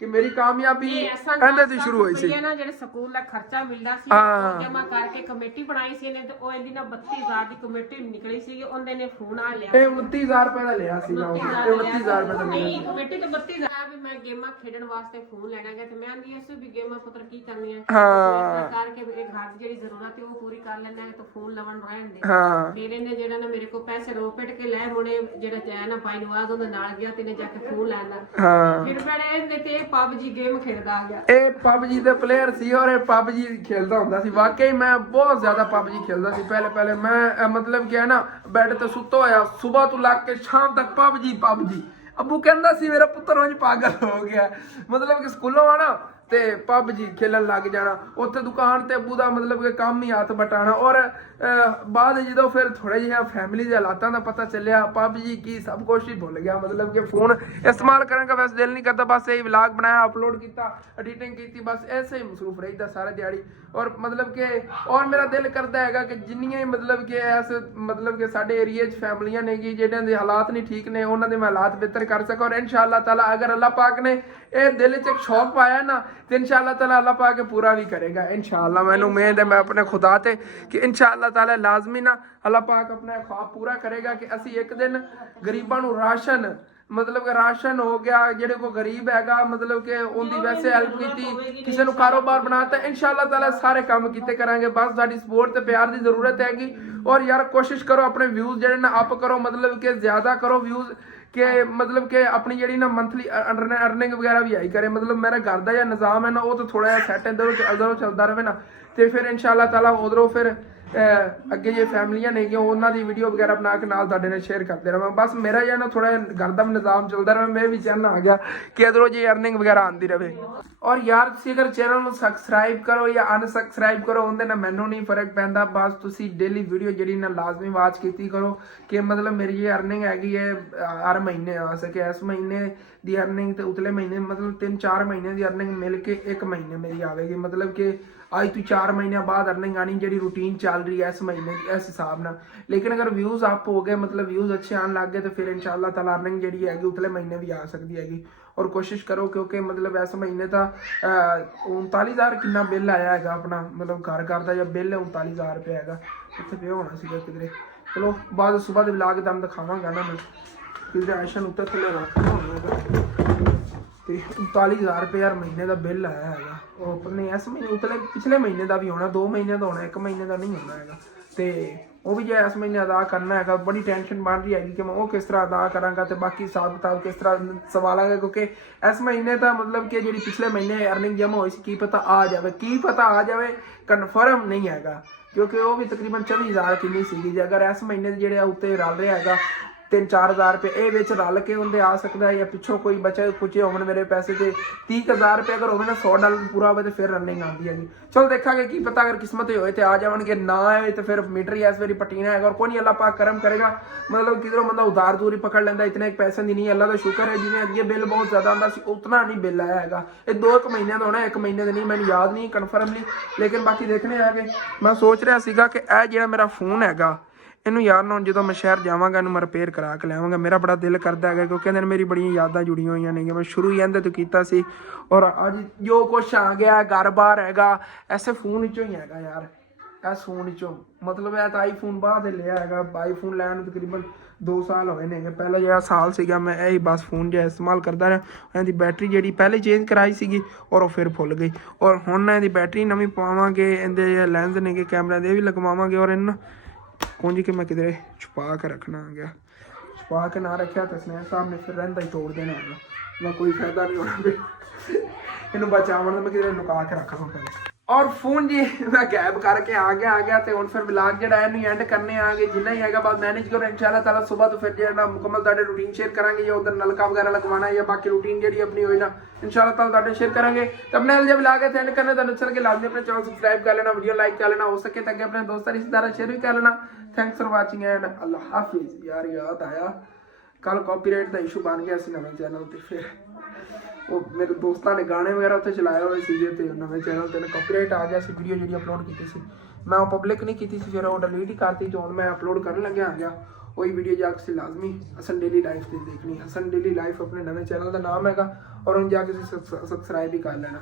ਕਿ ਮੇਰੀ ਕਾਮਯਾਬੀ ਇਹਦੇ ਤੋਂ ਸ਼ੁਰੂ ਹੋਈ ਸੀ। ਨਾ ਜਿਹੜੇ ਸਕੂਲ ਦਾ ਖਰਚਾ ਮਿਲਦਾ ਸੀ ਜਮਾ ਕਰਕੇ ਕਮੇਟੀ ਬਣਾਈ ਸੀ ਇਹਨੇ ਤੇ ਉਹ ਇਹਦੀ ਨਾ 32000 ਦੀ ਕਮੇਟੀ ਨਿਕਲੀ ਸੀ। ਉਹਦੇ ਨੇ ਫੋਨ ਆ ਲਿਆ, ਇਹ 29000 ਰੁਪਏ ਦਾ ਲਿਆ ਸੀਗਾ ਉਹ, ਇਹ 29000 ਰੁਪਏ ਦਾ ਲਿਆ। ਨਹੀਂ ਕਮੇਟੀ ਤੇ 32000 ਵੀ ਮੈਂ ਗੇਮਾਂ ਖੇਡਣ ਵਾਸਤੇ ਫੋਨ ਲੈਣਾ ਗਿਆ ਤੇ ਮੈਂ ਆਂਦੀ ਐ ਵੀ ਗੇਮਾਂ ਪੁੱਤਰ ਕੀ ਕਰਨੀ ਹੈ ਕਰਕੇ ਇਹ ਘਰ ਦੀ ਜਿਹੜੀ ਜ਼ਰੂਰਤ ਹੈ ਉਹ ਪੂਰੀ ਕਰ ਲੈਣਾ ਹੈ ਤਾਂ ਫੋਨ ਲਵਣ ਰਹਿਣ ਦੇ। ਹਾਂ ਫਿਰ ਇਹਨੇ ਜਿਹੜਾ ਨਾ ਮੇਰੇ ਕੋਲ ਪੈਸੇ ਰੋਪਟ ਕੇ ਲੈ ਮੁੜੇ ਜਿਹੜਾ ਚਾਹ ਨਾ ਪਾਈ ਨਵਾਜ਼ ਉਹਦੇ ਨਾਲ ਗਿਆ ਤੇ ਇਹਨੇ ਜਾ ਕੇ ਫੋਨ ਲੈਣਾ। ਹਾਂ ਫਿਰ ਮੈਂ ਇਹਦੇ ਤੇ PUBG ਗੇਮ ਖੇਡਦਾ ਆ ਗਿਆ। ਇਹ PUBG ਦੇ ਪਲੇਅਰ ਸੀ ਔਰ ਇਹ PUBG ਖੇਲਦਾ ਹੁੰਦਾ ਸੀ। ਵਾਕਈ ਮੈਂ ਬਹੁਤ ਜ਼ਿਆਦਾ PUBG ਖੇਲਦਾ ਸੀ ਪਹਿਲੇ ਮੈਂ ਮਤਲਬ ਕਿ ਹੈ ਨਾ ਬੈੱਡ ਤੇ ਸੁੱਤਾ ਹੋਇਆ ਸਵੇਰ ਤੋਂ ਲੱਗ ਕੇ ਸ਼ਾਮ ਤੱਕ PUBG। ਅੱਬੂ ਕਹਿੰਦਾ ਸੀ ਮੇਰਾ ਪੁੱਤਰ ਉਂਝ ਪਾਗਲ ਹੋ ਗਿਆ, ਮਤਲਬ ਕਿ ਸਕੂਲੋਂ ਆਣਾ ਤੇ PUBG ਖੇਲਣ ਲੱਗ ਜਾਣਾ। ਉੱਥੇ ਦੁਕਾਨ ਤੇ ਅੱਬੂ ਦਾ ਮਤਲਬ ਕਿ ਕੰਮ ਹੀ ਹੱਥ ਬਟਾਣਾ। ਔਰ ਬਾਅਦ ਜਦੋਂ ਫਿਰ ਥੋੜਾ ਜਿਹਾ ਫੈਮਿਲੀ ਦੇ ਹਾਲਾਤਾਂ ਦਾ ਪਤਾ ਚੱਲਿਆ, PUBG ਕੀ ਸਭ ਕੁਛ ਹੀ ਭੁੱਲ ਗਿਆ। ਮਤਲਬ ਕਿ ਫੋਨ ਇਸਤੇਮਾਲ ਕਰਨ ਦਾ ਵੈਸੇ ਦਿਲ ਨਹੀਂ ਕਰਦਾ, ਬਸ ਇਹ ਵਲੌਗ ਬਣਾਇਆ, ਅਪਲੋਡ ਕੀਤਾ, ਐਡੀਟਿੰਗ ਕੀਤੀ, ਬਸ ਐਸੇ ਹੀ ਮਸਰੂਫ ਰਹੀਦਾ ਸਾਰਾ ਦਿਹਾੜੀ। ਔਰ ਮਤਲਬ ਕਿ ਔਰ ਮੇਰਾ ਦਿਲ ਕਰਦਾ ਹੈਗਾ ਕਿ ਜਿੰਨੀਆਂ ਹੀ ਮਤਲਬ ਕਿ ਇਸ ਮਤਲਬ ਕਿ ਸਾਡੇ ਏਰੀਏ 'ਚ ਫੈਮਲੀਆਂ ਨੇ ਕਿ ਜਿਹੜਿਆਂ ਦੇ ਹਾਲਾਤ ਨਹੀਂ ਠੀਕ ਨੇ, ਉਹਨਾਂ ਦੇ ਮੈਂ ਹਾਲਾਤ ਬਿਹਤਰ ਕਰ ਸਕਾਂ। ਔਰ ਇਨਸ਼ਾਅੱਲਾ ਤਾਲਾ ਅਗਰ ਅੱਲਾਹ ਪਾਕ ਨੇ ਇਹ ਦਿਲ 'ਚ ਇੱਕ ਸ਼ੌਕ ਪਾਇਆ ਨਾ ਤੇ ਇਨਸ਼ਾਅੱਲਾ ਤਾਲਾ ਅੱਲਾਹ ਪਾਕ ਪੂਰਾ ਵੀ ਕਰੇਗਾ। ਇਨਸ਼ਾਅੱਲਾ ਮੈਨੂੰ ਉਮੀਦ ਹੈ, ਮੈਂ ਆਪਣੇ ਖੁਦਾ ਤੇ ਕਿ ਇਨਸ਼ਾਅੱਲਾ ਤਾਲਾ ਲਾਜ਼ਮੀ ਨਾ ਅੱਲਾਹ ਪਾਕ ਆਪਣਾ ख्वाब ਪੂਰਾ ਕਰੇਗਾ ਕਿ ਅਸੀਂ ਇੱਕ ਦਿਨ ਗਰੀਬਾਂ ਨੂੰ ਰਾਸ਼ਨ ਮਤਲਬ ਕਿ ਰਾਸ਼ਨ ਹੋ ਗਿਆ, ਜਿਹੜੇ ਕੋ ਗਰੀਬ ਹੈਗਾ ਮਤਲਬ ਕਿ ਉਹਦੀ ਵੈਸੇ ਹੈਲਪ ਕੀਤੀ, ਕਿਸੇ ਨੂੰ ਕਾਰੋਬਾਰ ਬਣਾਤਾ, ਇਨਸ਼ਾਅੱਲਾ ਤਾਲਾ ਸਾਰੇ ਕੰਮ ਕੀਤੇ ਕਰਾਂਗੇ। ਬਸ ਸਾਡੀ ਸਪੋਰਟ ਤੇ ਪਿਆਰ ਦੀ ਜ਼ਰੂਰਤ ਹੈਗੀ। ਔਰ ਯਾਰ ਕੋਸ਼ਿਸ਼ ਕਰੋ ਆਪਣੇ ਵਿਊਜ਼ ਜਿਹੜੇ ਨਾ ਅਪ ਕਰੋ, ਮਤਲਬ ਕਿ ਜ਼ਿਆਦਾ ਕਰੋ ਵਿਊਜ਼ ਕਿ ਮਤਲਬ ਕਿ ਆਪਣੀ ਜਿਹੜੀ ਨਾ ਮੰਥਲੀ ਅਰਨਿੰਗ ਵਗੈਰਾ ਵੀ ਆਈ ਕਰੇ। ਮਤਲਬ ਮੇਰਾ ਘਰ ਦਾ ਜਿਹੜਾ ਨਿਜ਼ਾਮ ਹੈ ਨਾ ਉਹ ਤਾਂ ਥੋੜਾ ਜਿਹਾ ਸੈੱਟ ਇੱਧਰੋਂ ਚੱਲਦਾ ਰਹੇ ਨਾ ਤੇ ਫਿਰ ਇਨਸ਼ਾਅੱਲਾ ਤਾਲਾ ਉਧਰੋਂ ਫਿਰ ਅੱਗੇ ਜੇ ਫੈਮਲੀਆਂ ਨੇ ਉਹਨਾਂ ਦੀ ਵੀਡੀਓ ਵਗੈਰਾ ਬਣਾ ਕੇ ਨਾਲ ਤੁਹਾਡੇ ਨਾਲ ਸ਼ੇਅਰ ਕਰਦੇ ਰਹਾਂ। ਬਸ ਮੇਰਾ ਜਿਹੜਾ ਨਾ ਥੋੜਾ ਜਿਹਾ ਘਰ ਦਾ ਨਿਜ਼ਾਮ ਚੱਲਦਾ ਰਹੇ, ਮੈਂ ਵੀ ਚਾਹੁੰਦਾ ਆ ਗਿਆ ਕਿ ਇਧਰੋਂ ਜੇ ਅਰਨਿੰਗ ਵਗੈਰਾ ਆਉਂਦੀ ਰਹੇ। ਔਰ ਯਾਰ ਤੁਸੀਂ ਅਗਰ ਚੈਨਲ ਨੂੰ ਸਬਸਕ੍ਰਾਈਬ ਕਰੋ ਜਾਂ ਅਨਸਬਸਕ੍ਰਾਈਬ ਕਰੋ, ਉਹਦੇ ਨਾਲ ਮੈਨੂੰ ਨਹੀਂ ਫਰਕ ਪੈਂਦਾ। ਬਸ ਤੁਸੀਂ ਡੇਲੀ ਵੀਡੀਓ ਜਿਹੜੀ ਨਾ ਲਾਜ਼ਮੀ ਵਾਚ ਕੀਤੀ ਕਰੋ ਕਿ ਮਤਲਬ ਮੇਰੀ ਇਹ ਅਰਨਿੰਗ ਹੈਗੀ ਹੈ ਹਰ ਮਹੀਨੇ ਆ ਸਕੇ। ਇਸ ਮਹੀਨੇ ਦੀ ਅਰਨਿੰਗ ਤੇ ਉਤਲੇ ਮਹੀਨੇ ਮਤਲਬ 3-4 ਮਹੀਨੇ ਦੀ ਅਰਨਿੰਗ ਮਿਲ ਕੇ 1 ਮਹੀਨੇ ਮੇਰੀ ਆਵੇਗੀ। ਮਤਲਬ ਕਿ ਅੱਜ ਤੋਂ 4 ਮਹੀਨਿਆਂ ਬਾਅਦ ਅਰਨਿੰਗ ਆਣੀ ਜਿਹੜੀ ਰੂਟੀਨ ਚੱਲ ਰਹੀ ਹੈ ਇਸ ਮਹੀਨੇ ਦੀ, ਇਸ ਹਿਸਾਬ ਨਾਲ। ਲੇਕਿਨ ਅਗਰ ਵਿਊਜ਼ ਅਪ ਹੋ ਗਏ, ਮਤਲਬ ਵਿਊਜ਼ ਅੱਛੇ ਆਉਣ ਲੱਗ ਗਏ ਤੇ ਫਿਰ ਇਨਸ਼ਾਅੱਲਾ ਤਾਲਾ ਅਰਨਿੰਗ ਜਿਹੜੀ ਹੈਗੀ ਉਤਲੇ ਮਹੀਨੇ ਵੀ ਆ ਸਕਦੀ ਹੈਗੀ। ਔਰ ਕੋਸ਼ਿਸ਼ ਕਰੋ ਕਿਉਂਕਿ ਮਤਲਬ ਇਸ ਮਹੀਨੇ ਤਾਂ 39000 ਕਿੰਨਾ ਬਿੱਲ ਆਇਆ ਹੈਗਾ ਆਪਣਾ, ਮਤਲਬ ਘਰ ਦਾ ਜਾਂ ਬਿੱਲ 39000 ਰੁਪਏ ਹੈਗਾ। ਇੱਥੇ ਪਿਆ ਹੋਣਾ ਸੀਗਾ ਕਿਧਰੇ। ਚਲੋ ਬਾਅਦ ਸਵੇਰ ਦੇ ਵਲੌਗ ਤੁਹਾਨੂੰ ਦਿਖਾਵਾਂਗਾ ਨਾ ਮੈਂ ਕਿਧਰੇ ਆਇਸ਼ਨ ਉੱਤੇ ਥੱਲੇ ਰੱਖਣਾ ਹੋਣਾ ਤੇ 39000 ਰੁਪਏ ਯਾਰ ਮਹੀਨੇ ਦਾ ਬਿੱਲ ਆਇਆ ਹੈਗਾ। ਉਹ ਆਪਣੇ ਇਸ ਮਹੀਨੇ ਉਤਲੇ ਪਿਛਲੇ ਮਹੀਨੇ ਦਾ ਵੀ ਹੋਣਾ, 2 ਮਹੀਨੇ ਦਾ ਹੋਣਾ, 1 ਮਹੀਨੇ ਦਾ ਨਹੀਂ ਹੋਣਾ ਹੈਗਾ। ਤੇ ਉਹ ਵੀ ਜੇ ਇਸ ਮਹੀਨੇ ਅਦਾ ਕਰਨਾ ਹੈਗਾ, ਬੜੀ ਟੈਨਸ਼ਨ ਬਣ ਰਹੀ ਹੈਗੀ ਕਿ ਮੈਂ ਉਹ ਕਿਸ ਤਰ੍ਹਾਂ ਅਦਾ ਕਰਾਂਗਾ ਤੇ ਬਾਕੀ ਹਿਸਾਬ ਕਿਤਾਬ ਕਿਸ ਤਰ੍ਹਾਂ ਸੰਭਾਲਾਂਗਾ। ਕਿਉਂਕਿ ਇਸ ਮਹੀਨੇ ਤਾਂ ਮਤਲਬ ਕਿ ਜਿਹੜੀ ਪਿਛਲੇ ਮਹੀਨੇ ਅਰਨਿੰਗ ਜਮ੍ਹਾਂ ਹੋਈ ਸੀ, ਕੀ ਪਤਾ ਆ ਜਾਵੇ ਕਨਫਰਮ ਨਹੀਂ ਹੈਗਾ। ਕਿਉਂਕਿ ਉਹ ਵੀ ਤਕਰੀਬਨ 24000 ਕਿੰਨੀ ਸੀਗੀ। ਜੇ ਅਗਰ ਇਸ ਮਹੀਨੇ ਦੇ ਜਿਹੜੇ ਉੱਤੇ ਰਲ ਰਿਹਾ ਹੈਗਾ 3-4 ਰੁਪਏ ਇਹ ਵਿੱਚ ਰਲ ਕੇ ਉਹਦੇ ਆ ਸਕਦਾ ਹੈ, ਜਾਂ ਪਿੱਛੋਂ ਕੋਈ ਬਚੇ ਕੁਚੇ ਹੋਣ ਮੇਰੇ ਪੈਸੇ ਤੇ 30000 ਰੁਪਏ ਅਗਰ ਹੋਵੇ ਨਾ $100 ਪੂਰਾ ਹੋਵੇ ਤੇ ਫਿਰ ਰਨਿੰਗ ਆਉਂਦੀ ਹੈਗੀ। ਚਲੋ ਦੇਖਾਂਗੇ, ਕੀ ਪਤਾ ਅਗਰ ਕਿਸਮਤ ਹੋਏ ਤੇ ਆ ਜਾਵਣਗੇ, ਨਾ ਆਏ ਤੇ ਫਿਰ ਮੀਟਰ ਹੀ ਇਸ ਵਾਰੀ ਪਟੀਨਾ ਹੈਗਾ। ਔਰ ਕੋਈ ਨਹੀਂ, ਅੱਲਾਹ ਪਾਕ ਕਰਮ ਕਰੇਗਾ। ਮਤਲਬ ਕਿਧਰੋਂ ਬੰਦਾ ਉਧਾਰ ਦੂਰ ਹੀ ਪਕੜ ਲੈਂਦਾ, ਇਤਨੇ ਇੱਕ ਪੈਸੇ ਦੀ ਨਹੀਂ। ਅੱਲਾਹ ਦਾ ਸ਼ੁਕਰ ਹੈ ਜਿਵੇਂ ਅੱਗੇ ਬਿੱਲ ਬਹੁਤ ਜ਼ਿਆਦਾ ਆਉਂਦਾ ਸੀ ਉਤਨਾ ਨਹੀਂ ਬਿੱਲ ਆਇਆ ਹੈਗਾ। ਇਹ 2 ਮਹੀਨਿਆਂ ਦਾ ਹੋਣਾ, 1 ਮਹੀਨੇ ਦਾ ਨਹੀਂ, ਮੈਨੂੰ ਯਾਦ ਨਹੀਂ ਕਨਫਰਮਲੀ। ਲੇਕਿਨ ਬਾਕੀ ਦੇਖਣੇ ਆ ਕੇ ਮੈਂ ਸੋਚ ਰਿਹਾ ਸੀਗਾ ਕਿ ਇਹ ਜਿਹੜਾ ਮੇਰਾ ਫੋਨ ਹੈਗਾ ਇਹਨੂੰ ਯਾਰ ਨਾ ਹੁਣ ਜਦੋਂ ਮੈਂ ਸ਼ਹਿਰ ਜਾਵਾਂਗਾ ਇਹਨੂੰ ਮੈਂ ਰਿਪੇਅਰ ਕਰਾ ਕੇ ਲਿਆਵਾਂਗਾ। ਮੇਰਾ ਬੜਾ ਦਿਲ ਕਰਦਾ ਹੈਗਾ ਕਿਉਂਕਿ ਇਹਦੇ ਨਾਲ ਮੇਰੀ ਬੜੀਆਂ ਯਾਦਾਂ ਜੁੜੀਆਂ ਹੋਈਆਂ ਨੇ। ਮੈਂ ਸ਼ੁਰੂ ਹੀ ਇਹਦੇ ਤੋਂ ਕੀਤਾ ਸੀ ਔਰ ਅੱਜ ਜੋ ਕੁਛ ਆ ਗਿਆ ਘਰ-ਬਾਰ ਹੈਗਾ ਐਸੇ ਫੋਨ ਵਿੱਚੋਂ ਹੀ ਹੈਗਾ ਯਾਰ। ਇਸ ਫੋਨ ਵਿੱਚੋਂ ਮਤਲਬ ਇਹ ਤਾਂ ਆਈਫੋਨ ਬਾਅਦ ਲਿਆ ਹੈਗਾ। ਆਈਫੋਨ ਲੈਣ ਨੂੰ ਤਕਰੀਬਨ 2 ਸਾਲ ਹੋਏ ਨੇ। ਪਹਿਲਾਂ ਜਿਹੜਾ ਸਾਲ ਸੀਗਾ ਮੈਂ ਇਹ ਹੀ ਬਸ ਫੋਨ ਜਿਹਾ ਇਸਤੇਮਾਲ ਕਰਦਾ ਰਿਹਾ। ਇਹਦੀ ਬੈਟਰੀ ਜਿਹੜੀ ਪਹਿਲੇ ਚੇਂਜ ਕਰਾਈ ਸੀਗੀ ਔਰ ਉਹ ਫਿਰ ਫੁੱਲ ਗਈ ਔਰ ਹੁਣ ਇਹਦੀ ਬੈਟਰੀ ਨਵੀਂ ਪਵਾਵਾਂਗੇ। ਇਹਦੇ ਲੈਂਸ ਨੇਗੇ ਕੈਮਰਾ ਦੇ ਵੀ ਲਗਵਾਵਾਂਗੇ ਔਰ ਇਹਨਾਂ ਕੁੰਝ ਕੇ ਮੈਂ ਕਿਧਰੇ ਛੁਪਾ ਕੇ ਰੱਖਣਾ ਆ ਗਿਆ। ਛੁਪਾ ਕੇ ਨਾ ਰੱਖਿਆ ਤਾਂ ਸਨੈਪ ਸਾਹਿਬ ਨੇ ਫਿਰ ਰਹਿੰਦਾ ਹੀ ਤੋੜ ਦੇਣਾ ਹੈਗਾ। ਮੈਂ ਕੋਈ ਫਾਇਦਾ ਨਹੀਂ ਹੋਣਾ ਵੀ ਇਹਨੂੰ ਬਚਾਉਣ ਦਾ। ਮੈਂ ਕਿਧਰੇ ਲੁਕਾ ਕੇ ਰੱਖਾਂ ਪਹਿਲੇ। ਔਰ ਫੋਨ ਜੀ ਮੈਂ ਗੈਪ ਕਰਕੇ ਆ ਗਿਆ ਤੇ ਹੁਣ ਫਿਰ ਵਲੌਗ ਜਿਹੜਾ ਇਹਨੂੰ ਐਂਡ ਕਰਨੇ ਆਗੇ। ਜਿੰਨਾ ਹੀ ਹੈਗਾ ਬਾਅਦ ਮੈਨੇਜ ਕਰੋ ਇਨਸ਼ਾਅੱਲਾ ਤਾਲਾ। ਸਵੇਰ ਤੋਂ ਫਿਰ ਜਿਹੜਾ ਮੁਕੰਮਲ ਤੁਹਾਡੇ ਰੂਟੀਨ ਸ਼ੇਅਰ ਕਰਾਂਗੇ ਜਾਂ ਉਧਰ ਨਲਕਾ ਵਗੈਰਾ ਲਗਵਾਉਣਾ ਜਾਂ ਬਾਕੀ ਰੂਟੀਨ ਜਿਹੜੀ ਆਪਣੀ ਹੋਈ ਨਾ ਇਨਸ਼ਾਅੱਲਾ ਤਾਲਾ ਤੁਹਾਡੇ ਸ਼ੇਅਰ ਕਰਾਂਗੇ। ਤਾਂ ਆਪਣੇ ਨਾਲ ਜੇ ਵਲੌਗ ਐਂਡ ਕਰਨੇ ਤੁਹਾਨੂੰ ਅੱਛਾ ਲੱਗੇ ਲਾਜ਼ਮੀ ਆਪਣੇ ਚੈਨਲ ਸਬਸਕ੍ਰਾਈਬ ਕਰ ਲੈਣਾ, ਵੀਡੀਓ ਲਾਈਕ ਕਰ ਲੈਣਾ, ਹੋ ਸਕੇ ਤਾਂ ਅੱਗੇ ਆਪਣੇ ਦੋਸਤਾਂ ਰਿਸ਼ਤੇਦਾਰਾਂ ਸ਼ੇਅਰ ਵੀ ਕਰ ਲੈਣਾ। ਥੈਂਕਸ ਫॉर ਵਾਚਿੰਗ ਐਂਡ ਅੱਲਾਹ ਹਾਫਿਜ਼। ਯਾਰ ਯਾਦ ਆਇਆ ਕੱਲ ਕਾਪੀਰਾਈਟ ਦਾ ਇਸ਼ੂ ਬਣ ਗਿਆ ਸੀ ਨਵੇਂ ਚੈਨਲ ਤੇ। ਫਿਰ ਉਹ ਮੇਰੇ ਦੋਸਤਾਂ ਨੇ ਗਾਣੇ ਵਗੈਰਾ ਉੱਥੇ ਚਲਾਏ ਹੋਏ ਸੀਗੇ ਤੇ ਨਵੇਂ ਚੈਨਲ ਤੇ ਕਾਪੀਰਾਈਟ ਆ ਗਿਆ ਸੀ। ਵੀਡੀਓ ਜਿਹੜੀ ਅਪਲੋਡ ਕੀਤੀ ਸੀ ਮੈਂ ਉਹ ਪਬਲਿਕ ਨਹੀਂ ਕੀਤੀ ਸੀ, ਫਿਰ ਉਹ ਡਿਲੀਟ ਹੀ ਕਰਤੀ। ਤੇ ਹੁਣ ਮੈਂ ਅਪਲੋਡ ਕਰਨ ਲੱਗਿਆ ਆ ਗਿਆ ਉਹੀ ਵੀਡੀਓ ਜਾ ਕੇ ਲਾਜ਼ਮੀ ਹਸਨ ਡੇਲੀ ਲਾਈਫ ਦੀ ਦੇਖਣੀ। ਹਸਨ ਡੇਲੀ ਲਾਈਫ ਆਪਣੇ ਨਵੇਂ ਚੈਨਲ ਦਾ ਨਾਮ ਹੈਗਾ ਔਰ ਹੁਣ ਜਾ ਕੇ ਸਬਸਕ੍ਰਾਈਬ ਵੀ ਕਰ ਲੈਣਾ।